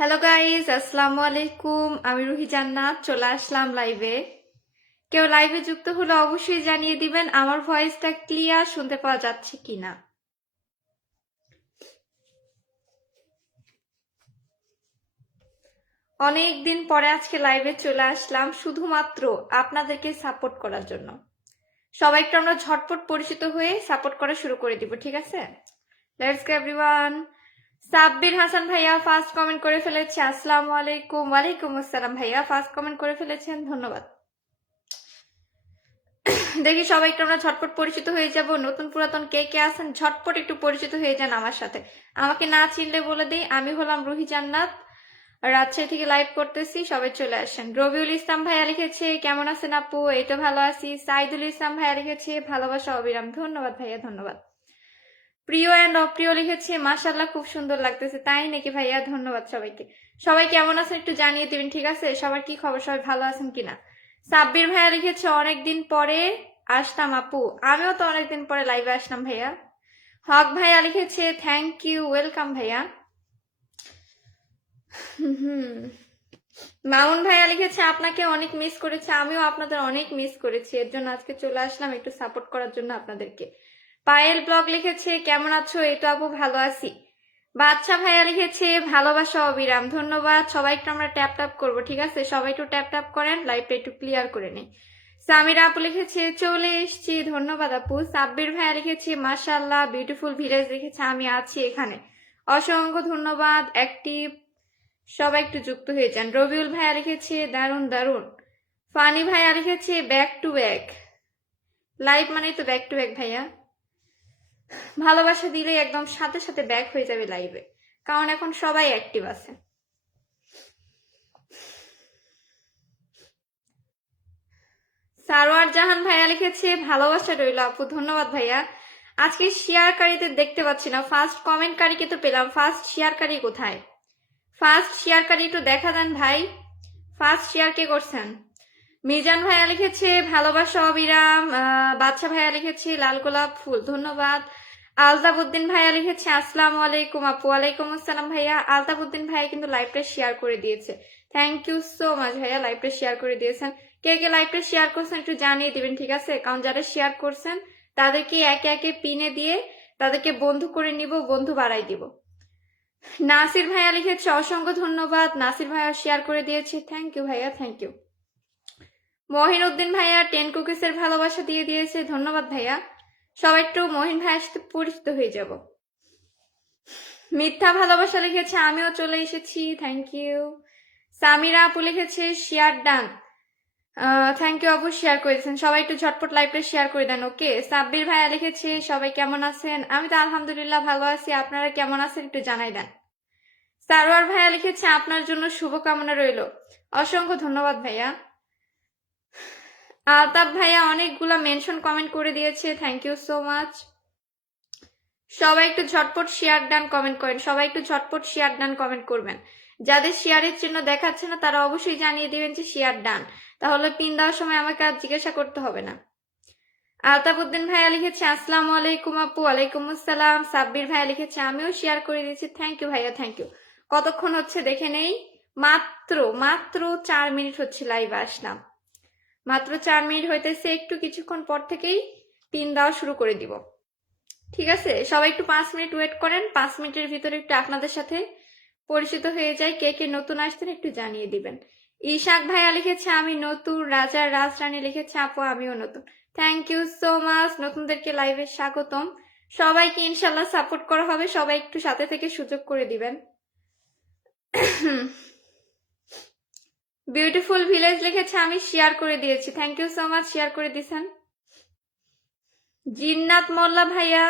Hello guys, আসসালামু আলাইকুম। আমি রুহি জান্নাত চলে আসলাম লাইভে। কেউ লাইভে যুক্ত হলে অবশ্যই জানিয়ে দিবেন আমার ভয়েসটা ক্লিয়ার শুনতে পাওয়া যাচ্ছে কিনা। অনেক দিন পরে আজকে লাইভে চলে আসলাম শুধুমাত্র আপনাদেরকে সাপোর্ট করার জন্য। সবাই একটু আমরা ঝটপট পরিচিত হয়ে সাপোর্ট করা শুরু করে দিব, ঠিক আছে? Let's go everyone. Sabbir Hasan ভাইয়া ফার্স্ট কমেন্ট করে ফেলেছে। আসসালামু আলাইকুম। ওয়ালাইকুম আসসালাম ভাইয়া, ফার্স্ট কমেন্ট করে ফেলেছেন, ধন্যবাদ। দেখি সবাই একটু আমরা ঝটপট পরিচিত হয়ে যাব। নতুন পুরাতন কে কে আছেন ঝটপট একটু পরিচিত হয়ে যান আমার সাথে। আমাকে না চিনলে বলে দিই, আমি হলাম রুহি জান্নাত, রাজশাহী থেকে লাইভ করতেছি। সবাই চলে আসেন। রবিউল ইসলাম ভাইয়া লিখেছে কেমন আছেন আপু? এই তো ভালো আছি। সাইদুল ইসলাম ভাইয়া লিখেছে ভালোবাসা অবিরাম। ধন্যবাদ ভাইয়া, ধন্যবাদ। প্রিয় অ্যান্ড অপ্রিয় লিখেছে মাশাআল্লাহ খুব সুন্দর লাগতেছে। তাই নাকি ভাইয়া? ধন্যবাদ সবাইকে। সবাই কেমন আছেন একটু জানিয়ে দিবেন, ঠিক আছে? সবার কি খবর, সবাই ভালো আছেন কিনা? সাব্বির ভাইয়া লিখেছে অনেকদিন পরে আসলাম আপু। আমিও তো অনেকদিন পরে লাইভে আসলাম ভাইয়া। হক ভাইয়া লিখেছে থ্যাংক ইউ, ওয়েলকাম ভাইয়া। মামুন ভাইয়া লিখেছে আপনাকে অনেক মিস করেছে। আমিও আপনাদের অনেক মিস করেছি, এর জন্য আজকে চলে আসলাম একটু সাপোর্ট করার জন্য আপনাদেরকে। পায়েল ব্লগ লিখেছে কেমন আছো? এই তো আপু ভালো আছি। বাদশা ভাইয়া লিখেছে ভালোবাসা অবিরাম। ধন্যবাদ। সবাই একটু আমরা ট্যাপ ট্যাপ করবো, ঠিক আছে? সবাই একটু ট্যাপ ট্যাপ করেন, লাইভটা একটু ক্লিয়ার করে নেই। সামিরা আপু লিখেছে চলে এসছি। ধন্যবাদ আপু। সাব্বির ভাইয়া লিখেছে মাশাআল্লাহ বিউটিফুল ভিলেজ লিখেছে আমি আছি এখানে। অসংখ্য ধন্যবাদ। অ্যাক্টিভ সবাই একটু যুক্ত হয়ে যান। রবিউল ভাইয়া লিখেছে দারুণ দারুণ। ফানি ভাইয়া লিখেছে ব্যাক টু ব্যাক। লাইভ মানে তো ব্যাক টু ব্যাক ভাইয়া। ভালোবাসা দিলে একদম সাথে সাথে ব্যাক হয়ে যাবে লাইভে, কারণ এখন সবাই অ্যাক্টিভ আছে। সারোয়ার জাহান ভাইয়া লিখেছে ভালোবাসা রইল আপু। ধন্যবাদ ভাইয়া। আজকে শেয়ারকারীদের দেখতে পাচ্ছি না। ফার্স্ট কমেন্টকারীকে তো পেলাম, ফার্স্ট শেয়ারকারী কোথায়? ফার্স্ট শেয়ারকারী একটু দেখা দেন ভাই। ফার্স্ট শেয়ার কে করছেন? মিজান ভাইয়া লিখেছে ভালোবাসা অবিরাম। বাদশা ভাইয়া লিখেছে লাল গোলাপ ফুল। ধন্যবাদ। আলতাবউদ্দিন ভাইয়া লিখেছে আসসালামু আলাইকুম আপু। ওয়ালাইকুম আসসালাম ভাইয়া। আলতাবউদ্দিন ভাইয়া কিন্তু লাইভটা শেয়ার করে দিয়েছে। থ্যাংক ইউ সো মাচ ভাইয়া, লাইভটা শেয়ার করে দিয়েছেন। কে কে লাইভটা শেয়ার করছেন একটু জানিয়ে দিবেন, ঠিক আছে? কারণ যারা শেয়ার করছেন তাদেরকে একে একে পিনে দিয়ে তাদেরকে বন্ধু করে নিব, বন্ধু বাড়াই দিব। নাসির ভাইয়া লিখেছে অসংখ্য ধন্যবাদ। নাসির ভাইয়া শেয়ার করে দিয়েছে, থ্যাংক ইউ ভাইয়া, থ্যাংক ইউ। মহিন উদ্দিন ভাইয়া 10 কুকিসের ভালোবাসা দিয়ে দিয়েছে, ধন্যবাদ ভাইয়া। সবাই একটু মহিন ভাইয়ের সাথে পরিচিত হয়ে যাব। মিথ্যা ভালোবাসা লিখেছে আমিও চলে এসেছি, থ্যাংক ইউ। সামিরা আপু লিখেছে শেয়ার ডান। থ্যাংক ইউ আপু, শেয়ার করে দিয়েছেন। সবাই একটু ঝটপট লাইভটা শেয়ার করে দেন, ওকে? সাব্বির ভাইয়া লিখেছে সবাই কেমন আছেন? আমি তো আলহামদুলিল্লাহ ভালো আছি, আপনারা কেমন আছেন একটু জানাই দেন। সারোয়ার ভাইয়া লিখেছে আপনার জন্য শুভকামনা রইল। অসংখ্য ধন্যবাদ ভাইয়া। আলতাফ ভাইয়া অনেকগুলা মেনশন কমেন্ট করে দিয়েছে, থ্যাংক ইউ সো মাচ। সবাই একটু ঝটপট শেয়ার ডান কমেন্ট করেন। সবাই একটু ঝটপট শেয়ার ডান কমেন্ট করবেন। যাদের শেয়ারের চিহ্ন দেখাচ্ছে না তারা অবশ্যই জানিয়ে দিবেন যে শেয়ার ডান, তাহলে পিন দেওয়ার সময় আমাকে আর জিজ্ঞাসা করতে হবে না। আলতাফউদ্দিন ভাইয়া লিখেছে আসসালামু আলাইকুম আপু। ওয়ালাইকুম আসসালাম। সাব্বির ভাইয়া লিখেছে আমিও শেয়ার করে দিয়েছি, থ্যাংক ইউ ভাইয়া, থ্যাংক ইউ। কতক্ষণ হচ্ছে দেখে নেই। মাত্র মাত্র 4 মিনিট হচ্ছে লাইভ আসলাম। মাত্র 4 মিনিট হইতেছে, একটু কিছুক্ষণ পর থেকেই পিন দেওয়া শুরু করে দিব, ঠিক আছে? সবাই একটু 5 মিনিট ওয়েট করেন। 5 মিনিটের ভিতরে একটু আপনাদের সাথে পরিচিত হয়ে যায়। কে কে নতুন আসছেন একটু জানিয়ে দিবেন। ইশাক ভাইয়া লিখেছে আমি নতুন। রাজার রাজরানী লিখেছে আপু আমিও নতুন। Thank you so much. নতুনদেরকে লাইভে স্বাগতম। সবাইকে ইনশাল্লাহ সাপোর্ট করা হবে। সবাই একটু সাথে থেকে সুযোগ করে দিবেন। বিউটিফুল ভিলেজ লিখেছে আমি শেয়ার করে দিয়েছি, thank you so much, share করে দিয়েছেন। জিন্নাত মোল্লা ভাইয়া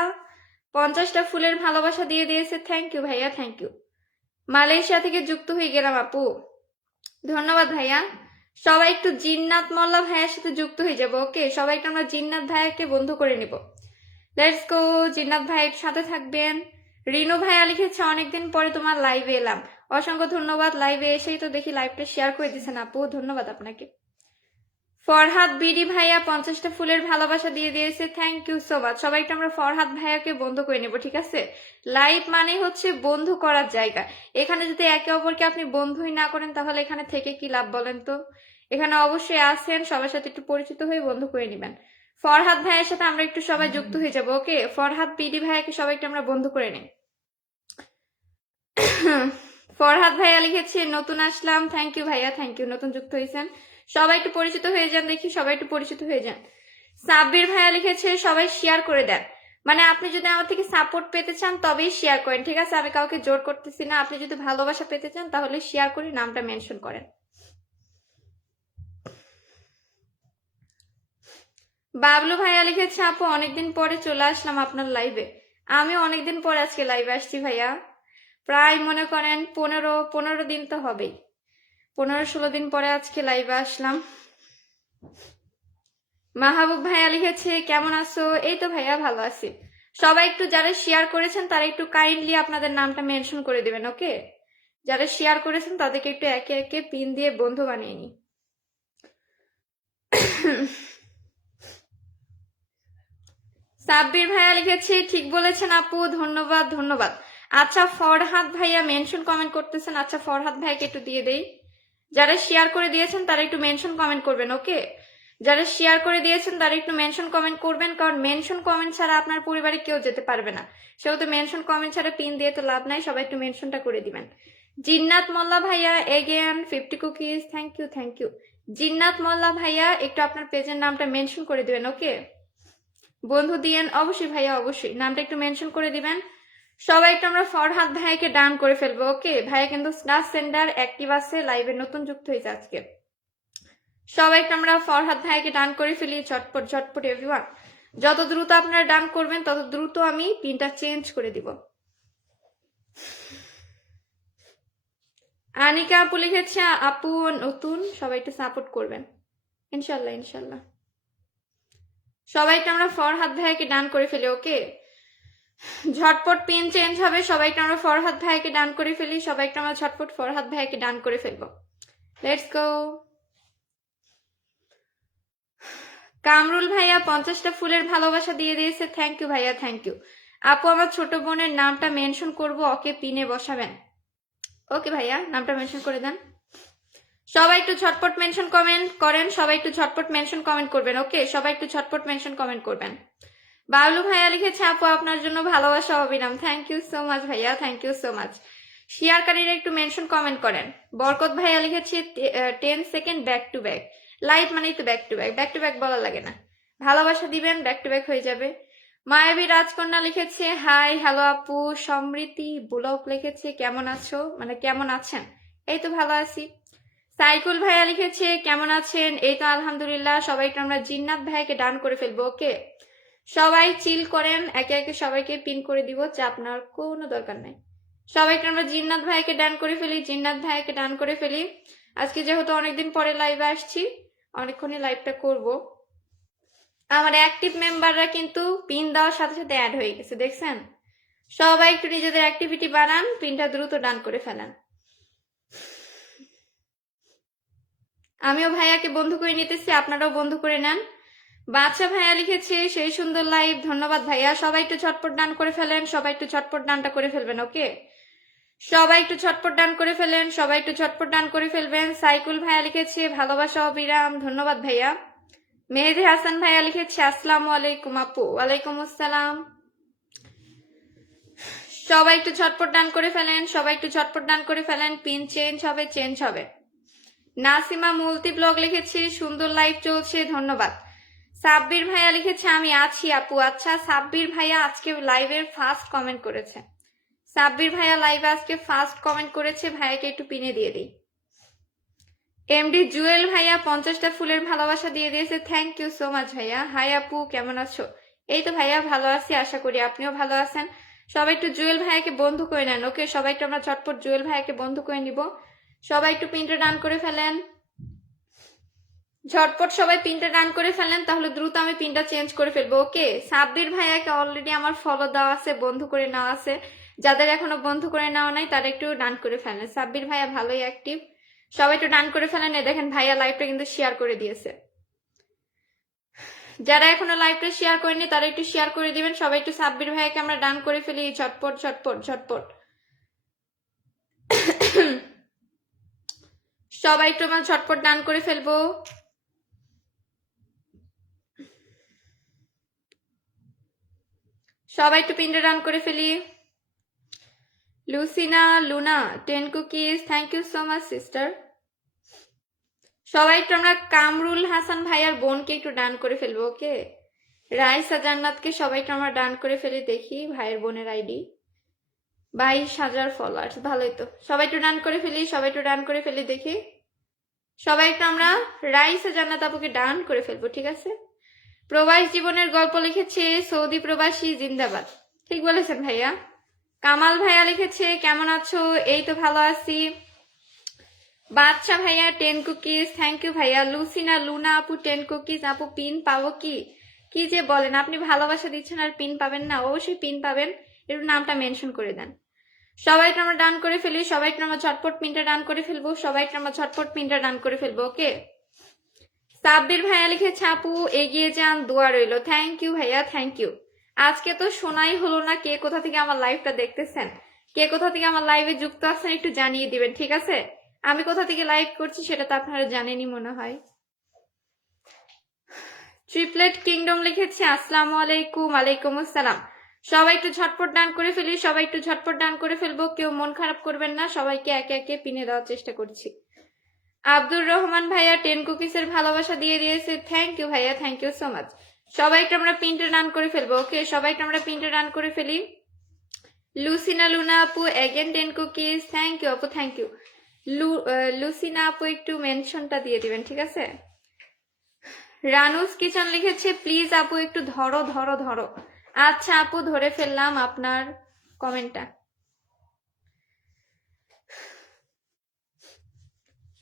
50টা ফুলের ভালোবাসা দিয়ে দিয়েছে, থ্যাংক ইউ ভাইয়া, থ্যাংক ইউ। মালয়েশিয়া থেকে যুক্ত হয়ে গেলাম আপু, ধন্যবাদ ভাইয়া। সবাই একটু জিন্নাত মোল্লা ভাইয়ের সাথে যুক্ত হয়ে যাবো, ওকে? সবাই একটু আমরা জিন্নাত ভাইয়াকে বন্ধু করে নিব। Let's go. জিন্নাত ভাইয়ের সাথে থাকবেন। রিনু ভাইয়া লিখেছে অনেকদিন পরে তোমার লাইভে এলাম। অসংখ্য ধন্যবাদ। লাইভে এসেই তো দেখি লাইভটা শেয়ার করে দিয়েছেন আপু, ধন্যবাদ আপনাকে। ফরহাদ বিডি ভাইয়া 50টা ফুলের ভালোবাসা দিয়ে দিয়েছে, থ্যাংক ইউ সো মাচ। সবাই একটু আমরা ফরহাদ ভাইয়াকে বন্ধু করে নেব, ঠিক আছে? লাইভ মানে হচ্ছে বন্ধু করার জায়গা। এখানে যদি একে অপরকে আপনি বন্ধুই না করেন তাহলে এখানে থেকে কি লাভ বলেন তো? এখানে অবশ্যই আছেন, সবার সাথে একটু পরিচিত হয়ে বন্ধু করে নেবেন। ফরহাদ ভাইয়ের সাথে আমরা একটু সবাই যুক্ত হয়ে যাবো, ওকে? ফরহাদ বিডি ভাইয়াকে সবাই একটু আমরা বন্ধু করে নিই। ফরহাদ ভাইয়া লিখেছে নতুন আসলাম, থ্যাংক ইউ ভাইয়া, থ্যাংক ইউ, নতুন যুক্ত হয়েছেন। সবাই একটু পরিচিত হয়ে যান, দেখি সবাই একটু পরিচিত হয়ে যান। সাব্বির ভাইয়া লিখেছে সবাই শেয়ার করে দেন, মানে আপনি যদি আমার থেকে সাপোর্ট পেতে চান তবেই শেয়ার করেন, ঠিক আছে? আমি কাউকে জোর করতেছি না, আপনি যদি ভালোবাসা পেতে চান তাহলে শেয়ার করে নামটা মেনশন করেন। বাবলু ভাইয়া লিখেছে আপু অনেকদিন পরে চলে আসলাম আপনার লাইভে। আমি অনেকদিন পরে আজকে লাইভে আসছি ভাইয়া, প্রায় মনে করেন 15 দিন তো হবেই, 15-16 দিন পরে আজকে লাইভে আসলাম। মাহবুব ভাইয়া লিখেছে কেমন আছো? এই তো ভাইয়া ভালো আছি। সবাই একটু যারা শেয়ার করেছেন তারা একটু কাইন্ডলি আপনাদের নামটা মেনশন করে দিবেন, ওকে? যারা শেয়ার করেছেন তাদেরকে একটু একে একে পিন দিয়ে বন্ধু বানিয়ে নি। সাব্বির ভাইয়া লিখেছে ঠিক বলেছেন আপু, ধন্যবাদ ধন্যবাদ। আচ্ছা ফরহাদ ভাইয়া মেনশন কমেন্ট করতেছেন, আচ্ছা ফরহাদ ভাইকে একটু দিয়ে দেই। যারা শেয়ার করে দিয়েছেন তারা একটু মেনশন কমেন্ট করবেন, ওকে? যারা শেয়ার করে দিয়েছেন তারা একটু মেনশন কমেন্ট করবেন, কারণ মেনশন কমেন্ট ছাড়া আপনার পরিবারে কেউ যেতে পারবে না, সেহেতু মেনশন কমেন্ট ছাড়া পিন দিয়ে তো লাভ নাই, সবাই একটু মেনশনটা করে দিবেন। জিন্নাত মোল্লা ভাইয়া again 50 cookies, thank you thank you. Jinnat Molla ভাইয়া একটু আপনার পেজের নামটা মেনশন করে দিবেন, ওকে? বন্ধু দিয়েন অবশ্যই ভাইয়া, অবশ্যই নামটা একটু মেনশন করে দিবেন। সবাই একটু আমরা ফরহাদ ভাইকে ডান করে ফেলবো, ওকে? ভাইয়া কিন্তু স্টার সেন্ডার অ্যাক্টিভ আছে, লাইভে নতুন যুক্ত হয়েছে আজকে। সবাই একটু আমরা ফরহাদ ভাইকে ডান করে ফেলি, ঝটপট ঝটপট এভরিওয়ান। যত দ্রুত আপনারা ডান করবেন তত দ্রুত আমি পিনটা চেঞ্জ করে দিব। আনিকা আপু লিখেছে আপু নতুন, সবাই একটু সাপোর্ট করবেন ইনশাল্লাহ ইনশাল্লাহ। সবাই একটু আমরা ফরহাদ ভাইকে ডান করে ফেলি, ওকে? ঝটপট পিন চেঞ্জ হবে, সবাইকে আমরা ফরহাদ ভাইকে ডান করে ফেলি, সবাইকে আমরা ঝটপট ফরহাদ ভাইকে ডান করে ফেলবো। লেটস গো। কামরুল ভাইয়া 50টা ফুলের ভালোবাসা দিয়ে দিয়েছে, থ্যাংক ইউ ভাইয়া, থ্যাংক ইউ। আপু আমার ছোট বোনের নামটা মেনশন করব, ওকে পিনে বসাবেন, ওকে ভাইয়া নামটা মেনশন করে দেন। সবাই একটু ঝটপট মেনশন কমেন্ট করেন, সবাই একটু ঝটপট মেনশন কমেন্ট করবেন, ওকে? সবাই একটু ঝটপট মেনশন কমেন্ট করবেন। বাবলু ভাইয়া লিখেছে আপু আপনার জন্য ভালোবাসা অবিরাম, থ্যাংক ইউ সো মাচ ভাইয়া, থ্যাংক ইউ সো মাচ। শেয়ারকারীরা একটু মেনশন কমেন্ট করেন। বরকত ভাইয়া লিখেছে 10 second back to back. Live মানেই তো back to back, back to back বলা লাগে না, ভালোবাসা দিবেন ব্যাক টু ব্যাক হয়ে যাবে। মায়াবী রাজকন্যা লিখেছে হাই হ্যালো আপু। সমৃতি ব্লক লিখেছে কেমন আছো, মানে কেমন আছেন? এই তো ভালো আছি। সাইকুল ভাইয়া লিখেছে কেমন আছেন? এই তো আলহামদুলিল্লাহ। সবাই একটু আমরা জিন্নাত ভাইকে ডান করে ফেলবো, ওকে? সবাই চিল করেন, একে একে সবাইকে পিন করে দিব, চাপ নেওয়ার কোনো দরকার নাই। সবাইকে আমরা জিন্নাত ভাইকে ডান করে ফেলি, জিন্নাত ভাইকে ডান করে ফেলি। আজকে যেহেতু অনেকদিন পরে লাইভে আসছি, অনেকক্ষণই লাইভটা করব। আমার অ্যাক্টিভ মেম্বাররা কিন্তু পিন দেওয়ার সাথে সাথে অ্যাড হয়ে গেছে, দেখছেন? সবাই একটু নিজেদের অ্যাক্টিভিটি বানান, পিনটা দ্রুত ডান করে ফেলেন। আমিও ভাইয়াকে বন্ধু করে নিতেছি, আপনারাও বন্ধু করে নেন। বাচ্চা ভাইয়া লিখেছে সেই সুন্দর লাইভ, ধন্যবাদ ভাইয়া। সবাই একটু ঝটপট ডান করে ফেলেন, সবাই একটু ঝটপট ডানটা করে ফেলবেন, ওকে? সবাই একটু ঝটপট ডান করে ফেলেন, সবাই একটু ঝটপট ডান করে ফেলবেন। সাইকুল ভাইয়া লিখেছে ভালোবাসা অবিরাম, ধন্যবাদ ভাইয়া। মেহেদি হাসান ভাইয়া লিখেছে আসসালামু আলাইকুম আপু। ওয়ালাইকুম আসসালাম। সবাই একটু ঝটপট ডান করে ফেলেন, সবাই একটু ঝটপট ডান করে ফেলেন, পিন চেঞ্জ হবে, চেঞ্জ হবে। নাসিমা মুলতি ব্লগ লিখেছে সুন্দর লাইভ চলছে, ধন্যবাদ। সাব্বির ভাইয়া লিখেছে আমি আছি আপু। আচ্ছা সাব্বির ভাইয়া আজকে লাইভের ফার্স্ট কমেন্ট করেছে, সাব্বির ভাইয়া লাইভে আজকে ফার্স্ট কমেন্ট করেছে, ভাইয়াকে একটু পিনে দিয়ে দিই। এমডি জুয়েল ভাইয়া 50টা ফুলের ভালোবাসা দিয়ে দিয়েছে, থ্যাংক ইউ সো মাচ ভাইয়া। হাই আপু কেমন আছো? এই তো ভাইয়া ভালো আছি, আশা করি আপনিও ভালো আছেন। সবাই একটু জুয়েল ভাইয়াকে বন্ধু করে নেন, ওকে? সবাই একটু আমরা ঝটপট জুয়েল ভাইয়াকে বন্ধু করে নিব। সবাই একটু পিনটা ডান করে ফেলেন, ঝটপট সবাই পিনটা ডান করে ফেলেন, তাহলে দ্রুত আমি পিনটা চেঞ্জ করে ফেলবো, ওকে? সাব্বির ভাইয়াকে অলরেডি আমার ফলো দেওয়া আছে, বন্ধু করে নেওয়া আছে। যাদের এখনো বন্ধু করে নেওয়া নাই তারা একটু ডান করে ফেলেন। সাব্বির ভাইয়া ভালোই অ্যাক্টিভ, সবাই একটু ডান করে ফেলেন। দেখেন ভাইয়া লাইভটা কিন্তু শেয়ার করে দিয়েছে। যারা এখনো লাইভটা শেয়ার করেনি তারা একটু শেয়ার করে দিবেন। সবাই একটু সাব্বির ভাইয়াকে আমরা ডান করে ফেলি, ঝটপট ঝটপট ঝটপট। সবাই একটু আমার ঝটপট ডান করে ফেলবো। সবাই একটু পিনটা ডান করে ফেলি। Lucina Luna 10 cookies, thank you so much sister. সবাই একটু আমরা কামরুল হাসান ভাইয়ার বোনকে একটু ডান করে ফেলবো। ওকে, রাইসা জান্নাতকে সবাই একটু আমরা ডান করে ফেলে দেখি। ভাইয়ের বোনের আইডি 22,000 ফলোয়ার্স, ভালোই তো। সবাই একটু ডান করে ফেলি, সবাই একটু ডান করে ফেলি দেখি। সবাই একটু আমরা রাইসা জান্নাত আপুকে ডান করে ফেলবো, ঠিক আছে। প্রবাস জীবনের গল্প লিখেছে সৌদি প্রবাসী জিন্দাবাদ, ঠিক বলেছেন ভাইয়া। কামাল ভাইয়া লিখেছে কেমন আছো, এই তো ভালো আছি। বাদশা ভাইয়া 10 কুকিজ, থ্যাংক ইউ ভাইয়া। লুসিনা লুনা আপু 10 কুকিজ। আপু পিন পাবো কি? কি যে বলেন, আপনি ভালোবাসা দিচ্ছেন আর পিন পাবেন না? অবশ্যই পিন পাবেন, একটু নামটা মেনশন করে দেন। সবাইকে আমরা ডান করে ফেলি, সবাইকে আমরা ঝটপট পিনটা ডান করে ফেলবো, সবাইকে আমরা ঝটপট পিনটা ডান করে ফেলবো। ওকে, সাব্বির ভাইয়া লিখেছে আপু এগিয়ে যান, দোয়া রইল। থ্যাংক ইউ ভাইয়া, থ্যাংক ইউ। আজকে তো শোনাই হলো না কে কোথা থেকে আমার লাইভটা দেখতেছেন, কে কোথা থেকে আমার লাইভে যুক্ত আছেন একটু জানিয়ে দিবেন, ঠিক আছে। আমি কোথা থেকে লাইভ করছি সেটা তো আপনারা জানেনই মনে হয়। ট্রিপলেট কিংডম লিখেছে আসসালামু আলাইকুম। আলাইকুম আসসালাম। সবাই একটু ঝটপট ডান করে ফেলি, সবাই একটু ঝটপট ডান করে ফেলবো, কেউ মন খারাপ করবেন না, সবাইকে একে একে পিনে দেওয়ার চেষ্টা করছি। আব্দুর রহমান ভাইয়া 10 কুকিজের ভালোবাসা দিয়ে দিয়েছে, থ্যাংক ইউ ভাইয়া, থ্যাংক ইউ সো মাচ। সবাইকে আমরা পিনটা ডান করে ফেলবো। ওকে, সবাইকে আমরা পিনটা ডান করে ফেলি। লুসিনা লুনা আপু এগেন 10 কুকিজ, থ্যাংক ইউ আপু, থ্যাংক ইউ। লুসিনা আপু একটু মেনশনটা দিয়ে দিবেন, ঠিক আছে। রানুস কিচেন লিখেছে প্লিজ আপু একটু ধরো ধরো ধরো। আচ্ছা আপু, ধরে ফেললাম আপনার কমেন্টটা।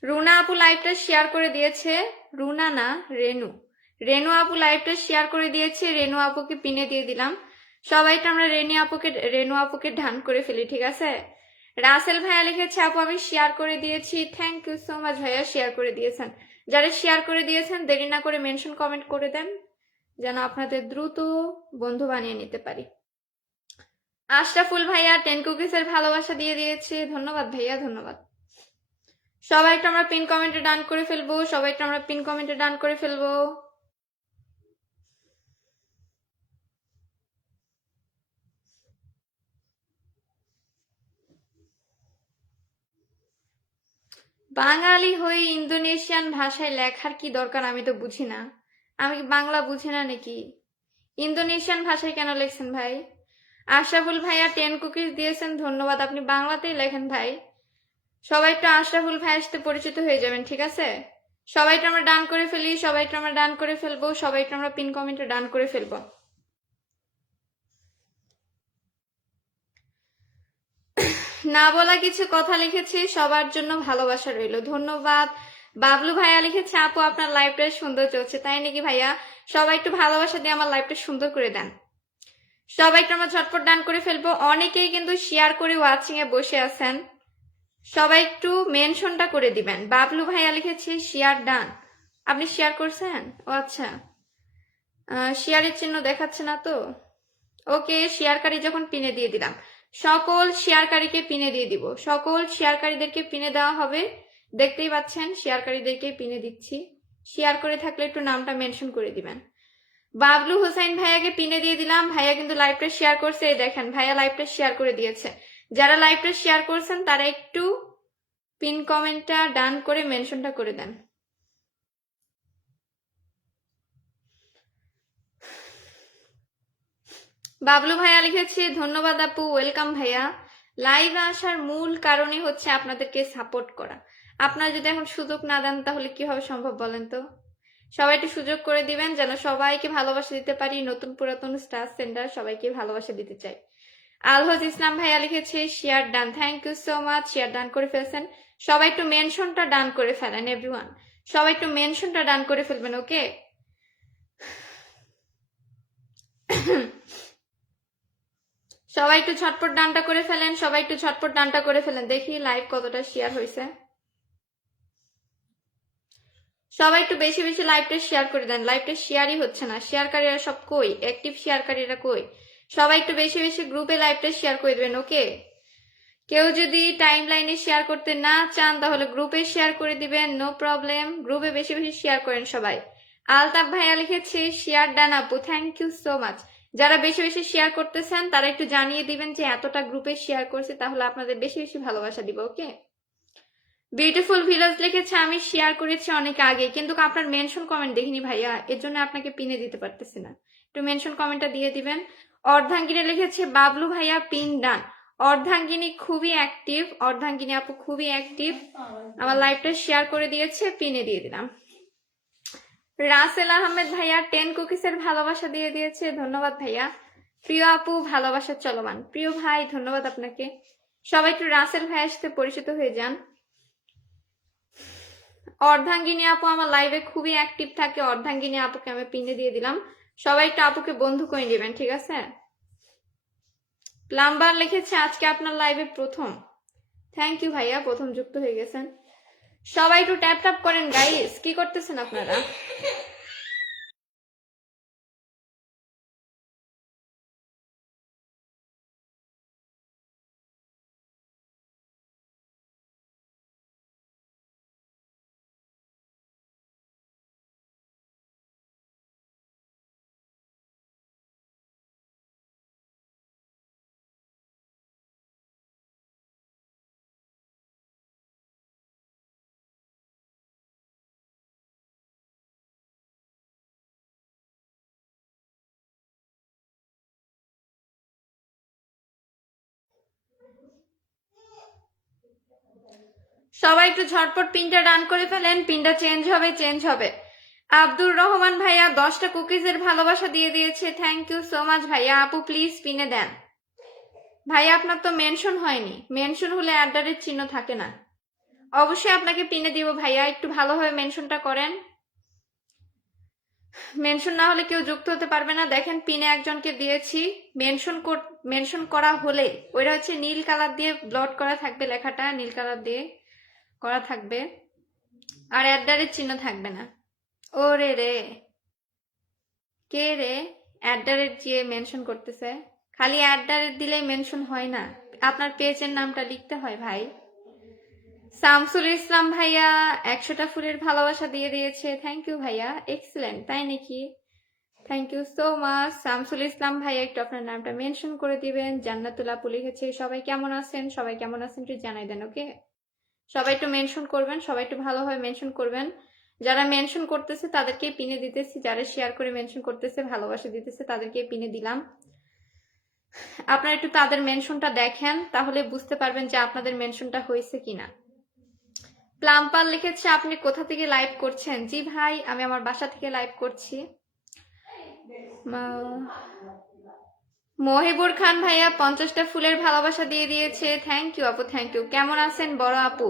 রুনা আপু লাইভটা শেয়ার করে দিয়েছে, রুনা না রেনু, রেনু আপু লাইভটা শেয়ার করে দিয়েছে, রেনু আপুকে পিনে দিয়ে দিলাম। সবাইটা আমরা রেনু আপুকে ডান করে ফেলি, ঠিক আছে। রাসেল ভাইয়া লিখেছে আপু আমি শেয়ার করে দিয়েছি, থ্যাংক ইউ সো মাচ ভাইয়া, শেয়ার করে দিয়েছেন। যারা শেয়ার করে দিয়েছেন দেরি না করে মেনশন কমেন্ট করে দেন, যেন আপনাদের দ্রুত বন্ধু বানিয়ে নিতে পারি। আশরাফুল ভাইয়া 10 কুকিজের ভালোবাসা দিয়ে দিয়েছে, ধন্যবাদ ভাইয়া, ধন্যবাদ। সবাইটা আমরা পিন কমেন্টে ডান করে ফেলবো, সবাইটা আমরা পিন কমেন্টে ডান করে ফেলবো। বাঙালি হয়ে ইন্দোনেশিয়ান ভাষায় লেখার কি দরকার, আমি তো বুঝি না। আমি কি বাংলা বুঝি না নাকি? ইন্দোনেশিয়ান ভাষায় কেন লেখছেন ভাই? আশরাফুল ভাইয়া 10 কুকিজ দিয়েছেন, ধন্যবাদ। আপনি বাংলাতেই লেখেন ভাই। সবাই একটু আশরাফুল ভাইয়ের সাথে পরিচিত হয়ে যাবেন, ঠিক আছে। সবাইটা আমরা ডান করে ফেলি, সবাইটা আমরা ডান করে ফেলবো, সবাইটা আমরা পিন কমেন্টে ডান করে ফেলবো। না বলা কিছু কথা লিখেছি, সবার জন্য ভালোবাসা রইল, ধন্যবাদ। বাবলু ভাইয়া লিখেছে আপু আপনার লাইভটা সুন্দর চলছে, তাই নাকি ভাইয়া? সবাই একটু ভালোবাসা দিয়ে আমার লাইভটা সুন্দর করে দেন। সবাই একটু আমরা ঝটপট ডান করে ফেলবো। অনেকেই কিন্তু শেয়ার করে ওয়াচিং এ বসে আছেন, সবাই একটু মেনশনটা করে দিবেন। বাবলু ভাইয়া লিখেছে শেয়ার ডান, আপনি শেয়ার করছেন? ও আচ্ছা, শেয়ারের চিহ্ন দেখাচ্ছে না তো। ওকে, শেয়ারকারী যখন পিনে দিয়ে দিলাম, সকল শেয়ারকারীকে পিনে দিয়ে দিব, সকল শেয়ারকারীদেরকে পিনে দেওয়া হবে। দেখতেই পাচ্ছেন শেয়ারকারীদেরকে পিনে দিচ্ছি। শেয়ার করে থাকলে একটু নামটা মেনশন করে দিবেন। বাবলু হোসেন ভাইয়াকে পিনে দিয়ে দিলাম, ভাইয়া কিন্তু লাইভটা শেয়ার করছে, এই দেখেন ভাইয়া লাইভটা শেয়ার করে দিয়েছে। যারা লাইভটা শেয়ার করছেন তারা একটু পিন কমেন্টটা ডান করে মেনশনটা করে দেন। বাবলু ভাইয়া লিখেছে ধন্যবাদ আপু, ওয়েলকাম ভাইয়া। লাইভে আসার মূল কারণই হচ্ছে আপনাদেরকে সাপোর্ট করা। আপনারা যদি এখন সুযোগ না দেন তাহলে কিভাবে সম্ভব বলেন তো। সবাই একটু সুযোগ করে দিবেন যেন সবাইকে ভালোবাসা দিতে পারি। নতুন পুরাতন স্টার সেন্টার সবাইকে ভালোবাসা দিতে চাই। আলহাজ ইসলাম ভাইয়া লিখেছে share done, thank you so much, share done করে ফেলছেন। সবাই একটু মেনশনটা ডান করে ফেলেন এভরিওয়ান, সবাই একটু মেনশনটা ডান করে ফেলবেন। ওকে, সবাই একটু ঝটপট ডানটা করে ফেলেন, সবাই একটু ঝটপট ডানটা করে ফেলেন। দেখি লাইভ কতটা শেয়ার হয়েছে। সবাই একটু বেশি বেশি লাইভটা শেয়ার করে দেন, লাইভটা শেয়ারই হচ্ছে না, শেয়ারকারীরা সব কই, অ্যাক্টিভ শেয়ারকারীরা কই? সবাই একটু বেশি বেশি গ্রুপে লাইভটা শেয়ার করে দেবেন। ওকে, কেউ যদি টাইম লাইনে শেয়ার করতে না চান তাহলে গ্রুপে শেয়ার করে দিবেন, নো প্রবলেম। গ্রুপে বেশি বেশি শেয়ার করেন সবাই। আলতাফ ভাইয়া লিখেছে শেয়ার ডান আপু, থ্যাংক ইউ সো মাচ। যারা বেশি বেশি শেয়ার করতেছেন তারা একটু জানিয়ে দিবেন যে এতটা গ্রুপে শেয়ার করছে, তাহলে আপনাদের বেশি বেশি ভালোবাসা দিব। ওকে, বিউটিফুল ভিলেজ লিখেছে আমি শেয়ার করেছি অনেক আগে, কিন্তু আপনার মেনশন কমেন্ট দেখিনি ভাইয়া, এর জন্য আপনাকে পিনে দিতে পারতেছি না, একটু মেনশন কমেন্টটা দিয়ে দিবেন। অর্ধাঙ্গিনী লিখেছে বাবলু ভাইয়া পিন ডান। অর্ধাঙ্গিনী খুবই অ্যাক্টিভ, অর্ধাঙ্গিনী আপু খুবই অ্যাক্টিভ, আমার লাইভটা শেয়ার করে দিয়েছে, পিনে দিয়ে দিলাম। রাসেল আহমেদ ভাইয়া 10 কুকিজের ভালোবাসা দিয়ে দিয়েছে, ধন্যবাদ ভাইয়া। প্রিয় আপু ভালোবাসা চলমান, প্রিয় ভাই ধন্যবাদ আপনাকে। সবাই একটু রাসেল ভাইয়ের সাথে পরিচিত হয়ে যান। অর্ধাঙ্গিনী আপু আমার লাইভে খুবই অ্যাক্টিভ থাকে, অর্ধাঙ্গিনী আপুকে আমি পিনে দিয়ে দিলাম, সবাই একটু আপুকে বন্ধু করে দিবেন, ঠিক আছে। প্লাম্বার লিখেছে আজকে আপনার লাইভে প্রথম, থ্যাংক ইউ ভাইয়া, প্রথম যুক্ত হয়ে গেছেন। সবাই একটু ট্যাপ ট্যাপ করেন গাইস, কি করতেছেন আপনারা? সবাই একটু ঝটপট পিনটা ডান করে ফেলেন, পিনটা চেঞ্জ হবে, চেঞ্জ হবে। আব্দুর রহমান ভাইয়া 10টা কুকিজের ভালোবাসা দিয়ে দিয়েছে, থ্যাংক ইউ সো মাচ ভাইয়া। আপু প্লিজ পিনে দেন। ভাইয়া আপনার তো মেনশন হয়নি, মেনশন হলে অ্যাডারের চিহ্ন থাকে না। অবশ্যই আপনাকে পিনে দিব ভাইয়া, একটু ভালোভাবে মেনশনটা করেন, মেনশন না হলে কেউ যুক্ত হতে পারবে না। দেখেন পিনে একজনকে দিয়েছি, মেনশন করা হলে ওইটা হচ্ছে নীল কালার দিয়ে ব্লট করা থাকবে, লেখাটা নীল কালার দিয়ে করা থাকবে, আর অ্যাডারের চিহ্ন থাকবে না। ওরে রে, কে রে অ্যাডারের যে মেনশন করতেছে? খালি অ্যাডারের দিলেই মেনশন হয় না, আপনার পেজের নামটা লিখতে হয় ভাই। শামসুল ইসলাম ভাইয়া 100টা ফুলের ভালোবাসা দিয়ে দিয়েছে, থ্যাংক ইউ ভাইয়া, এক্সিলেন্ট, তাই নাকি? Thank you so much Shamsul Islam ভাইয়া, একটু আপনার নামটা মেনশন করে দিবেন। জান্নাতুল আপু লিখেছে সবাই কেমন আছেন, সবাই কেমন আছেন একটু জানাই দেন। ওকে, সবাই একটু মেনশন করবেন, সবাই একটু ভালোভাবে মেনশন করবেন। যারা মেনশন করতেছে তাদেরকে পিনে দিতেছি, যারা শেয়ার করে মেনশন করতেছে ভালোবাসা দিতেছে তাদেরকে পিনে দিলাম। আপনারা একটু তাদের মেনশনটা দেখেন, তাহলে বুঝতে পারবেন যে আপনাদের মেনশনটা হয়েছে কিনা। প্লাম্পার লিখেছে আপনি কোথা থেকে লাইভ করছেন? জি ভাই, আমি আমার বাসা থেকে লাইভ করছি। মহিবুর খান ভাইয়া 50টা ফুলের ভালোবাসা দিয়ে দিয়েছে, থ্যাংক ইউ আপু, থ্যাংক ইউ। কেমন আছেন বড় আপু?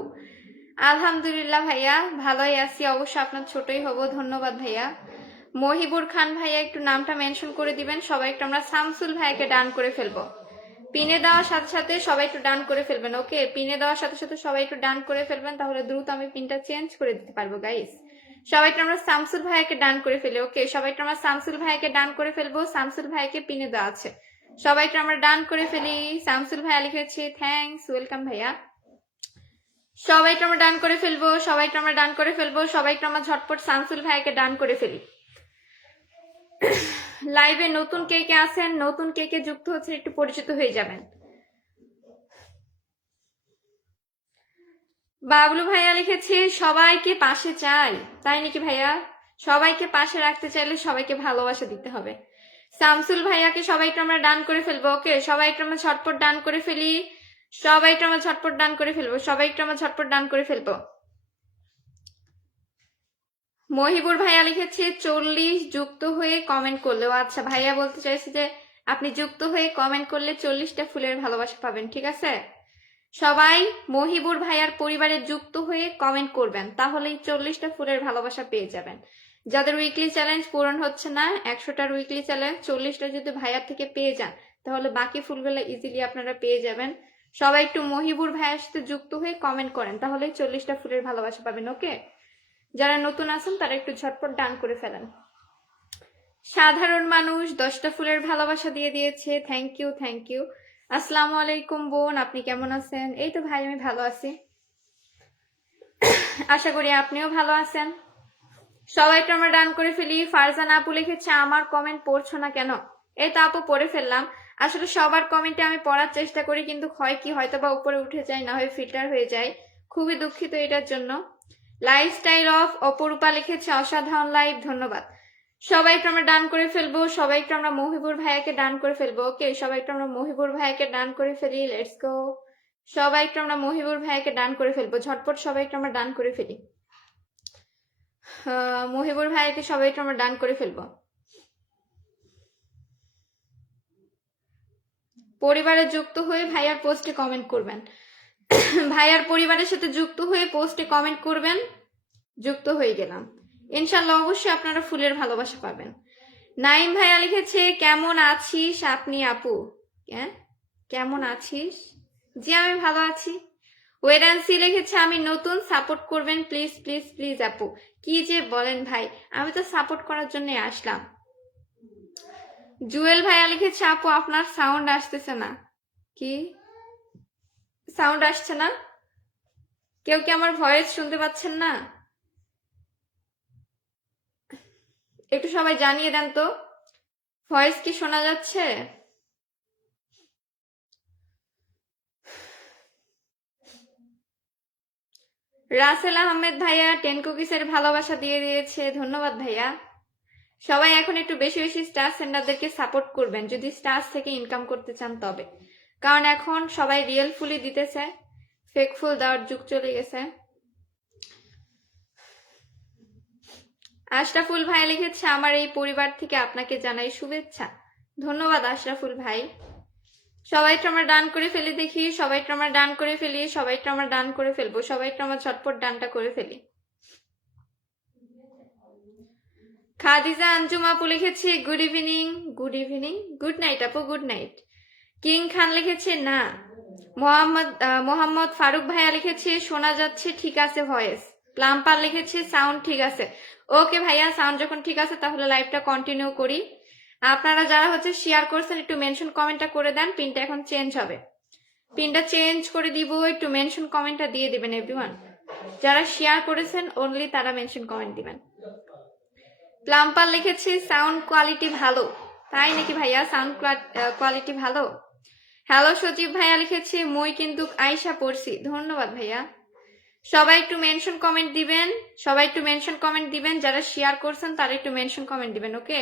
আলহামদুলিল্লাহ ভাইয়া, ভালোই আছি, অবশ্য আপনার ছোটই হব, ধন্যবাদ ভাইয়া। মহিবুর খান ভাইয়া একটু নামটা মেনশন করে দিবেন, সবাই একটু আমরা শামসুল ভাইয়াকে ডান করে ফেলবো। পিনে দেওয়ার সাথে সাথে সবাই একটু ডান করে ফেলবেন। ওকে, পিনে দেওয়ার সাথে সাথে সবাই একটু ডান করে ফেলবেন, তাহলে দ্রুত আমি পিনটা চেঞ্জ করে দিতে পারবো গাইস। সবাই একটু আমরা শামসুল ভাইয়াকে ডান করে ফেলি। ওকে, সবাই একটু আমরা শামসুল ভাইয়াকে ডান করে ফেলবো, শামসুল ভাইয়াকে পিনে দেওয়া আছে, সবাই একটু আমরা ডান করে ফেলি। শামসুল ভাইয়া লিখেছে থ্যাংকস, ওয়েলকাম ভাইয়া। সবাই একটু আমরা ডান করে ফেলবো, সবাই একটু আমরা ডান করে ফেলবো, সবাই একটু আমরা ঝটপট শামসুল ভাইয়াকে ডান করে ফেলি। লাইভে নতুন কে কে আছেন, নতুন কে কে যুক্ত হচ্ছে একটু পরিচিত হয়ে যাবেন। বাবলু ভাইয়া লিখেছে সবাইকে পাশে চাই, তাই নাকি ভাইয়া? সবাইকে পাশে রাখতে চাইলে সবাইকে ভালোবাসা দিতে হবে। শামসুল ভাইয়াকে সবাই একটু আমরা ডান করে ফেলবো। ওকে, সবাই একটু আমরা ঝটপট ডান করে ফেলি, সবাই একটু আমরা ঝটপট ডান করে ফেলবো, সবাই একটু আমরা ঝটপট ডান করে ফেলবো। মহিবুর ভাইয়া লিখেছে 40 যুক্ত হয়ে কমেন্ট করলেও, আচ্ছা ভাইয়া বলতে চাইছে যে আপনি যুক্ত হয়ে কমেন্ট করলে 40টা ফুলের ভালোবাসা পাবেন, ঠিক আছে। সবাই মহিবুর ভাইয়ার পরিবারে যুক্ত হয়ে কমেন্ট করবেন, তাহলেই 40টা ফুলের ভালোবাসা পেয়ে যাবেন। যাদের উইকলি চ্যালেঞ্জ পূরণ হচ্ছে না, 100টার উইকলি চ্যালেঞ্জ 40টা যদি ভাইয়ার থেকে পেয়ে যান তাহলে বাকি ফুলগুলো ইজিলি আপনারা পেয়ে যাবেন। সবাই একটু মহিবুর ভাইয়ার সাথে যুক্ত হয়ে কমেন্ট করেন, তাহলেই 40টা ফুলের ভালোবাসা পাবেন। ওকে, যারা নতুন আছেন তারা একটু ঝটপট ডান করে ফেলেন। সাধারণ মানুষ 10টা ফুলের ভালোবাসা দিয়ে দিয়েছে, থ্যাংক ইউ থ্যাংক ইউ। আসসালামু আলাইকুম বোন, আপনি কেমন আছেন? এই তো ভাই আমি ভালো আছি, আশা করি আপনিও ভালো আছেন। সবাই একটু আমরা ডান করে ফেলি। ফারজানা আপু লিখেছে আমার কমেন্ট পড়ছো না কেন? এই তো আপু পড়ে ফেললাম। আসলে সবার কমেন্টে আমি পড়ার চেষ্টা করি, কিন্তু হয় কি হয়তো বা উপরে উঠে যায়, না হয় ফিল্টার হয়ে যায়, খুবই দুঃখিত এটার জন্য। লাইফস্টাইল অফ অপরূপা লিখেছে অসাধারণ লাইভ, ধন্যবাদ। সবাই একটু আমরা ডান করে ফেলবো, সবাই একটু আমরা মহিবুর ভাইয়াকে ডান করে ফেলবো। ওকে, সবাই একটু আমরা মহিবুর ভাইয়াকে ডান করে ফেলি, লেটস গো। সবাই একটু আমরা মহিবুর ভাইয়াকে ডান করে ফেলবো, ঝটপট সবাই একটু আমরা ডান করে ফেলি। মহিবুর ভাইয়াকে সবাই একটু আমরা ডান করে ফেলবো। পরিবারে যুক্ত হয়ে ভাইয়ার পোস্টে কমেন্ট করবেন। ভাইয়ার পরিবারের সাথে যুক্ত হয়ে পোস্টে কমেন্ট করবেন। যুক্ত হয়ে গেলাম, ইনশাল্লাহ অবশ্যই আপনারা ফুলের ভালোবাসা পাবেন। নাইম ভাইয়া লিখেছে কেমন আছিস আপনি আপু? কেমন আছিস? জি আমি ভালো আছি। ওয়েরান্সি লিখেছে আমি নতুন, সাপোর্ট করবেন প্লিজ প্লিজ প্লিজ আপু। কি যে বলেন ভাই, আমি তো সাপোর্ট করার জন্য আসলাম। জুয়েল ভাইয়া লিখেছে আপু আপনার সাউন্ড আসতেছে না। কি সাউন্ড আসছে না? কেউ কি আমার ভয়েস শুনতে পাচ্ছেন না? একটু সবাই জানিয়ে দেন তো, ভয়েস কি শোনা যাচ্ছে? রাসেল আহমেদ ভাইয়া 10 কুকিজের ভালোবাসা দিয়ে দিয়েছে, ধন্যবাদ ভাইয়া। সবাই এখন একটু বেশি বেশি স্টার সেন্ডারদেরকে সাপোর্ট করবেন যদি স্টার থেকে ইনকাম করতে চান তবে, কারণ এখন সবাই রিয়েল ফুলই দিতেছে, ফেক ফুল দেওয়ার যুগ চলে গেছে। আশরাফুল ভাই লিখেছে আমার এই পরিবার থেকে আপনাকে জানাই শুভেচ্ছা, ধন্যবাদ আশরাফুল ভাই। সবাই একটু আমরা ডান করে ফেলি, দেখি সবাই একটু আমরা ডান করে ফেলি, সবাই একটু আমরা ডান করে ফেলবো, সবাই একটু আমরা ঝটপট ডানটা করে ফেলি। খাদিজা আঞ্জুম আপু লিখেছে good evening, good evening, good night আপু, গুড নাইট। কিং খান লিখেছে না। মোহাম্মদ ফারুক ভাইয়া লিখেছে শোনা যাচ্ছে ঠিক আছে ভয়েস। প্লাম্পার লিখেছে সাউন্ড ঠিক আছে। ওকে ভাইয়া, সাউন্ড যখন ঠিক আছে তাহলে লাইভটা কন্টিনিউ করি। আপনারা যারা হচ্ছে শেয়ার করছেন একটু মেনশন কমেন্টটা করে দেন, পিনটা এখন চেঞ্জ হবে, পিনটা চেঞ্জ করে দিব, একটু মেনশন কমেন্টটা দিয়ে দিবেন এভরিওয়ান। যারা শেয়ার করেছেন অনলি তারা মেনশন কমেন্ট দিবেন। প্লাম্পার লিখেছে সাউন্ড কোয়ালিটি ভালো, তাই নাকি ভাইয়া? সাউন্ড কোয়ালিটি ভালো। হ্যালো সজীব ভাইয়া লিখেছে মই কিন্তু আয়শা পড়ছি, ধন্যবাদ ভাইয়া। সবাই একটু মেনশন কমেন্ট দিবেন, সবাই একটু মেনশন কমেন্ট দিবেন, যারা শেয়ার করছেন তারা একটু মেনশন কমেন্ট দিবেন। ওকে,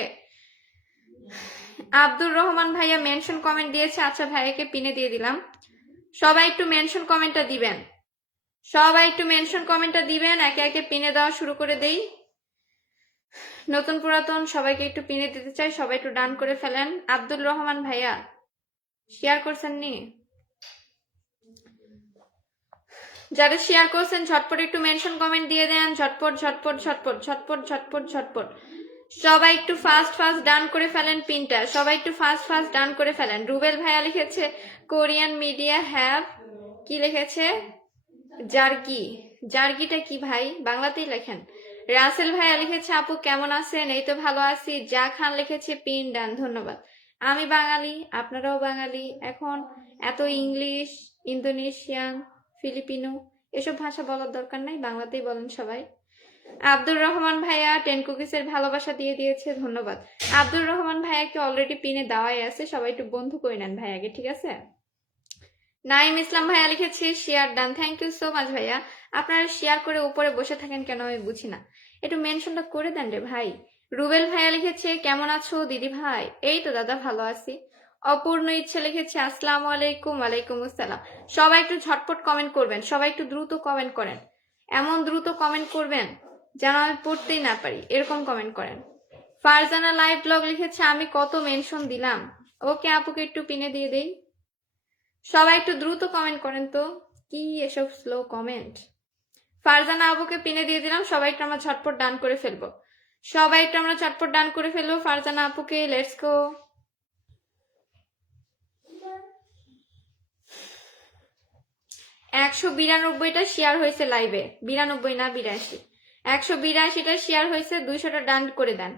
আব্দুর রহমান ভাইয়া মেনশন কমেন্ট দিয়েছে, আচ্ছা ভাইয়াকে পিনে দিয়ে দিলাম। সবাই একটু মেনশন কমেন্টটা দিবেন, সবাই একটু মেনশন কমেন্টটা দিবেন, একে একে পিনে দেওয়া শুরু করে দেই। নতুন পুরাতন সবাইকে একটু পিনে দিতে চাই, সবাই একটু ডান করে ফেলেন। আব্দুল রহমান ভাইয়া শেয়ার করছেন নি? যারা শেয়ার করছেন ঝটপট একটু মেনশন কমেন্ট দিয়ে দেন, ঝটপট ঝটপট ঝটপট ঝটপট ঝটপট ঝটপট। সবাই একটু ফাস্ট ফাস্ট ডান করে ফেলেন পিনটা, সবাই একটু ফাস্ট ফাস্ট ডান করে ফেলেন। রুবেল ভাইয়া লিখেছে কোরিয়ান মিডিয়া হ্যাভ, কি লিখেছে? জার্গি, জার্গিটা কি ভাই? বাংলাতেই লেখেন। রাসেল ভাইয়া লিখেছে আপু কেমন আছেন? এই তো ভালো আছি। জা খান লিখেছে পিন ডান, ধন্যবাদ। আমি বাঙালি, আপনারাও বাঙালি, এখন এত ইংলিশ, ইন্দোনেশিয়ান, ফিলিপিনো এসব ভাষা বলার দরকার নাই, বাংলাতেই বলেন সবাই। আব্দুর রহমান ভাইয়া 10 কুকিজের ভালোবাসা দিয়ে দিয়েছে, ধন্যবাদ। আব্দুর রহমান ভাইয়াকে অলরেডি পিনে দেওয়াই আছে, সবাই একটু বন্ধু করে নেন ভাইয়াকে, ঠিক আছে? নাইম ইসলাম ভাইয়া লিখেছে share done, thank you so much ভাইয়া। আপনারা শেয়ার করে উপরে বসে থাকেন কেন আমি বুঝি না, একটু মেনশনটা করে দেন রে ভাই। রুবেল ভাইয়া লিখেছে কেমন আছো দিদি ভাই? এই তো দাদা ভালো আছি। অপূর্ণ ইচ্ছে লিখেছে আসসালামু আলাইকুম। ওয়ালাইকুম আসসালাম। সবাই একটু ঝটপট কমেন্ট করবেন, সবাই একটু দ্রুত কমেন্ট করেন, এমন দ্রুত কমেন্ট করবেন যেন আমি পড়তেই না পারি, এরকম কমেন্ট করেন। ফারজানা লাইভ ব্লগ লিখেছে আমি কত মেনশন দিলাম। ওকে আপুকে একটু পিনে দিয়ে দেই। সবাই একটু দ্রুত কমেন্ট করেন তো, কি এসব স্লো কমেন্ট। ফারজানা আবুকে পিনে দিয়ে দিলাম, সবাই একটু আমরা ঝটপট ডান করে ফেলবো, সবাই একটু আমরা ঝটপট ডান করে ফেলবো ফারজানা আপুকে, লেটস গো। 192টা শেয়ার হয়েছে লাইভে, 92 না 82। 182টা শেয়ার হয়েছে, 200টা ডান করে দেন।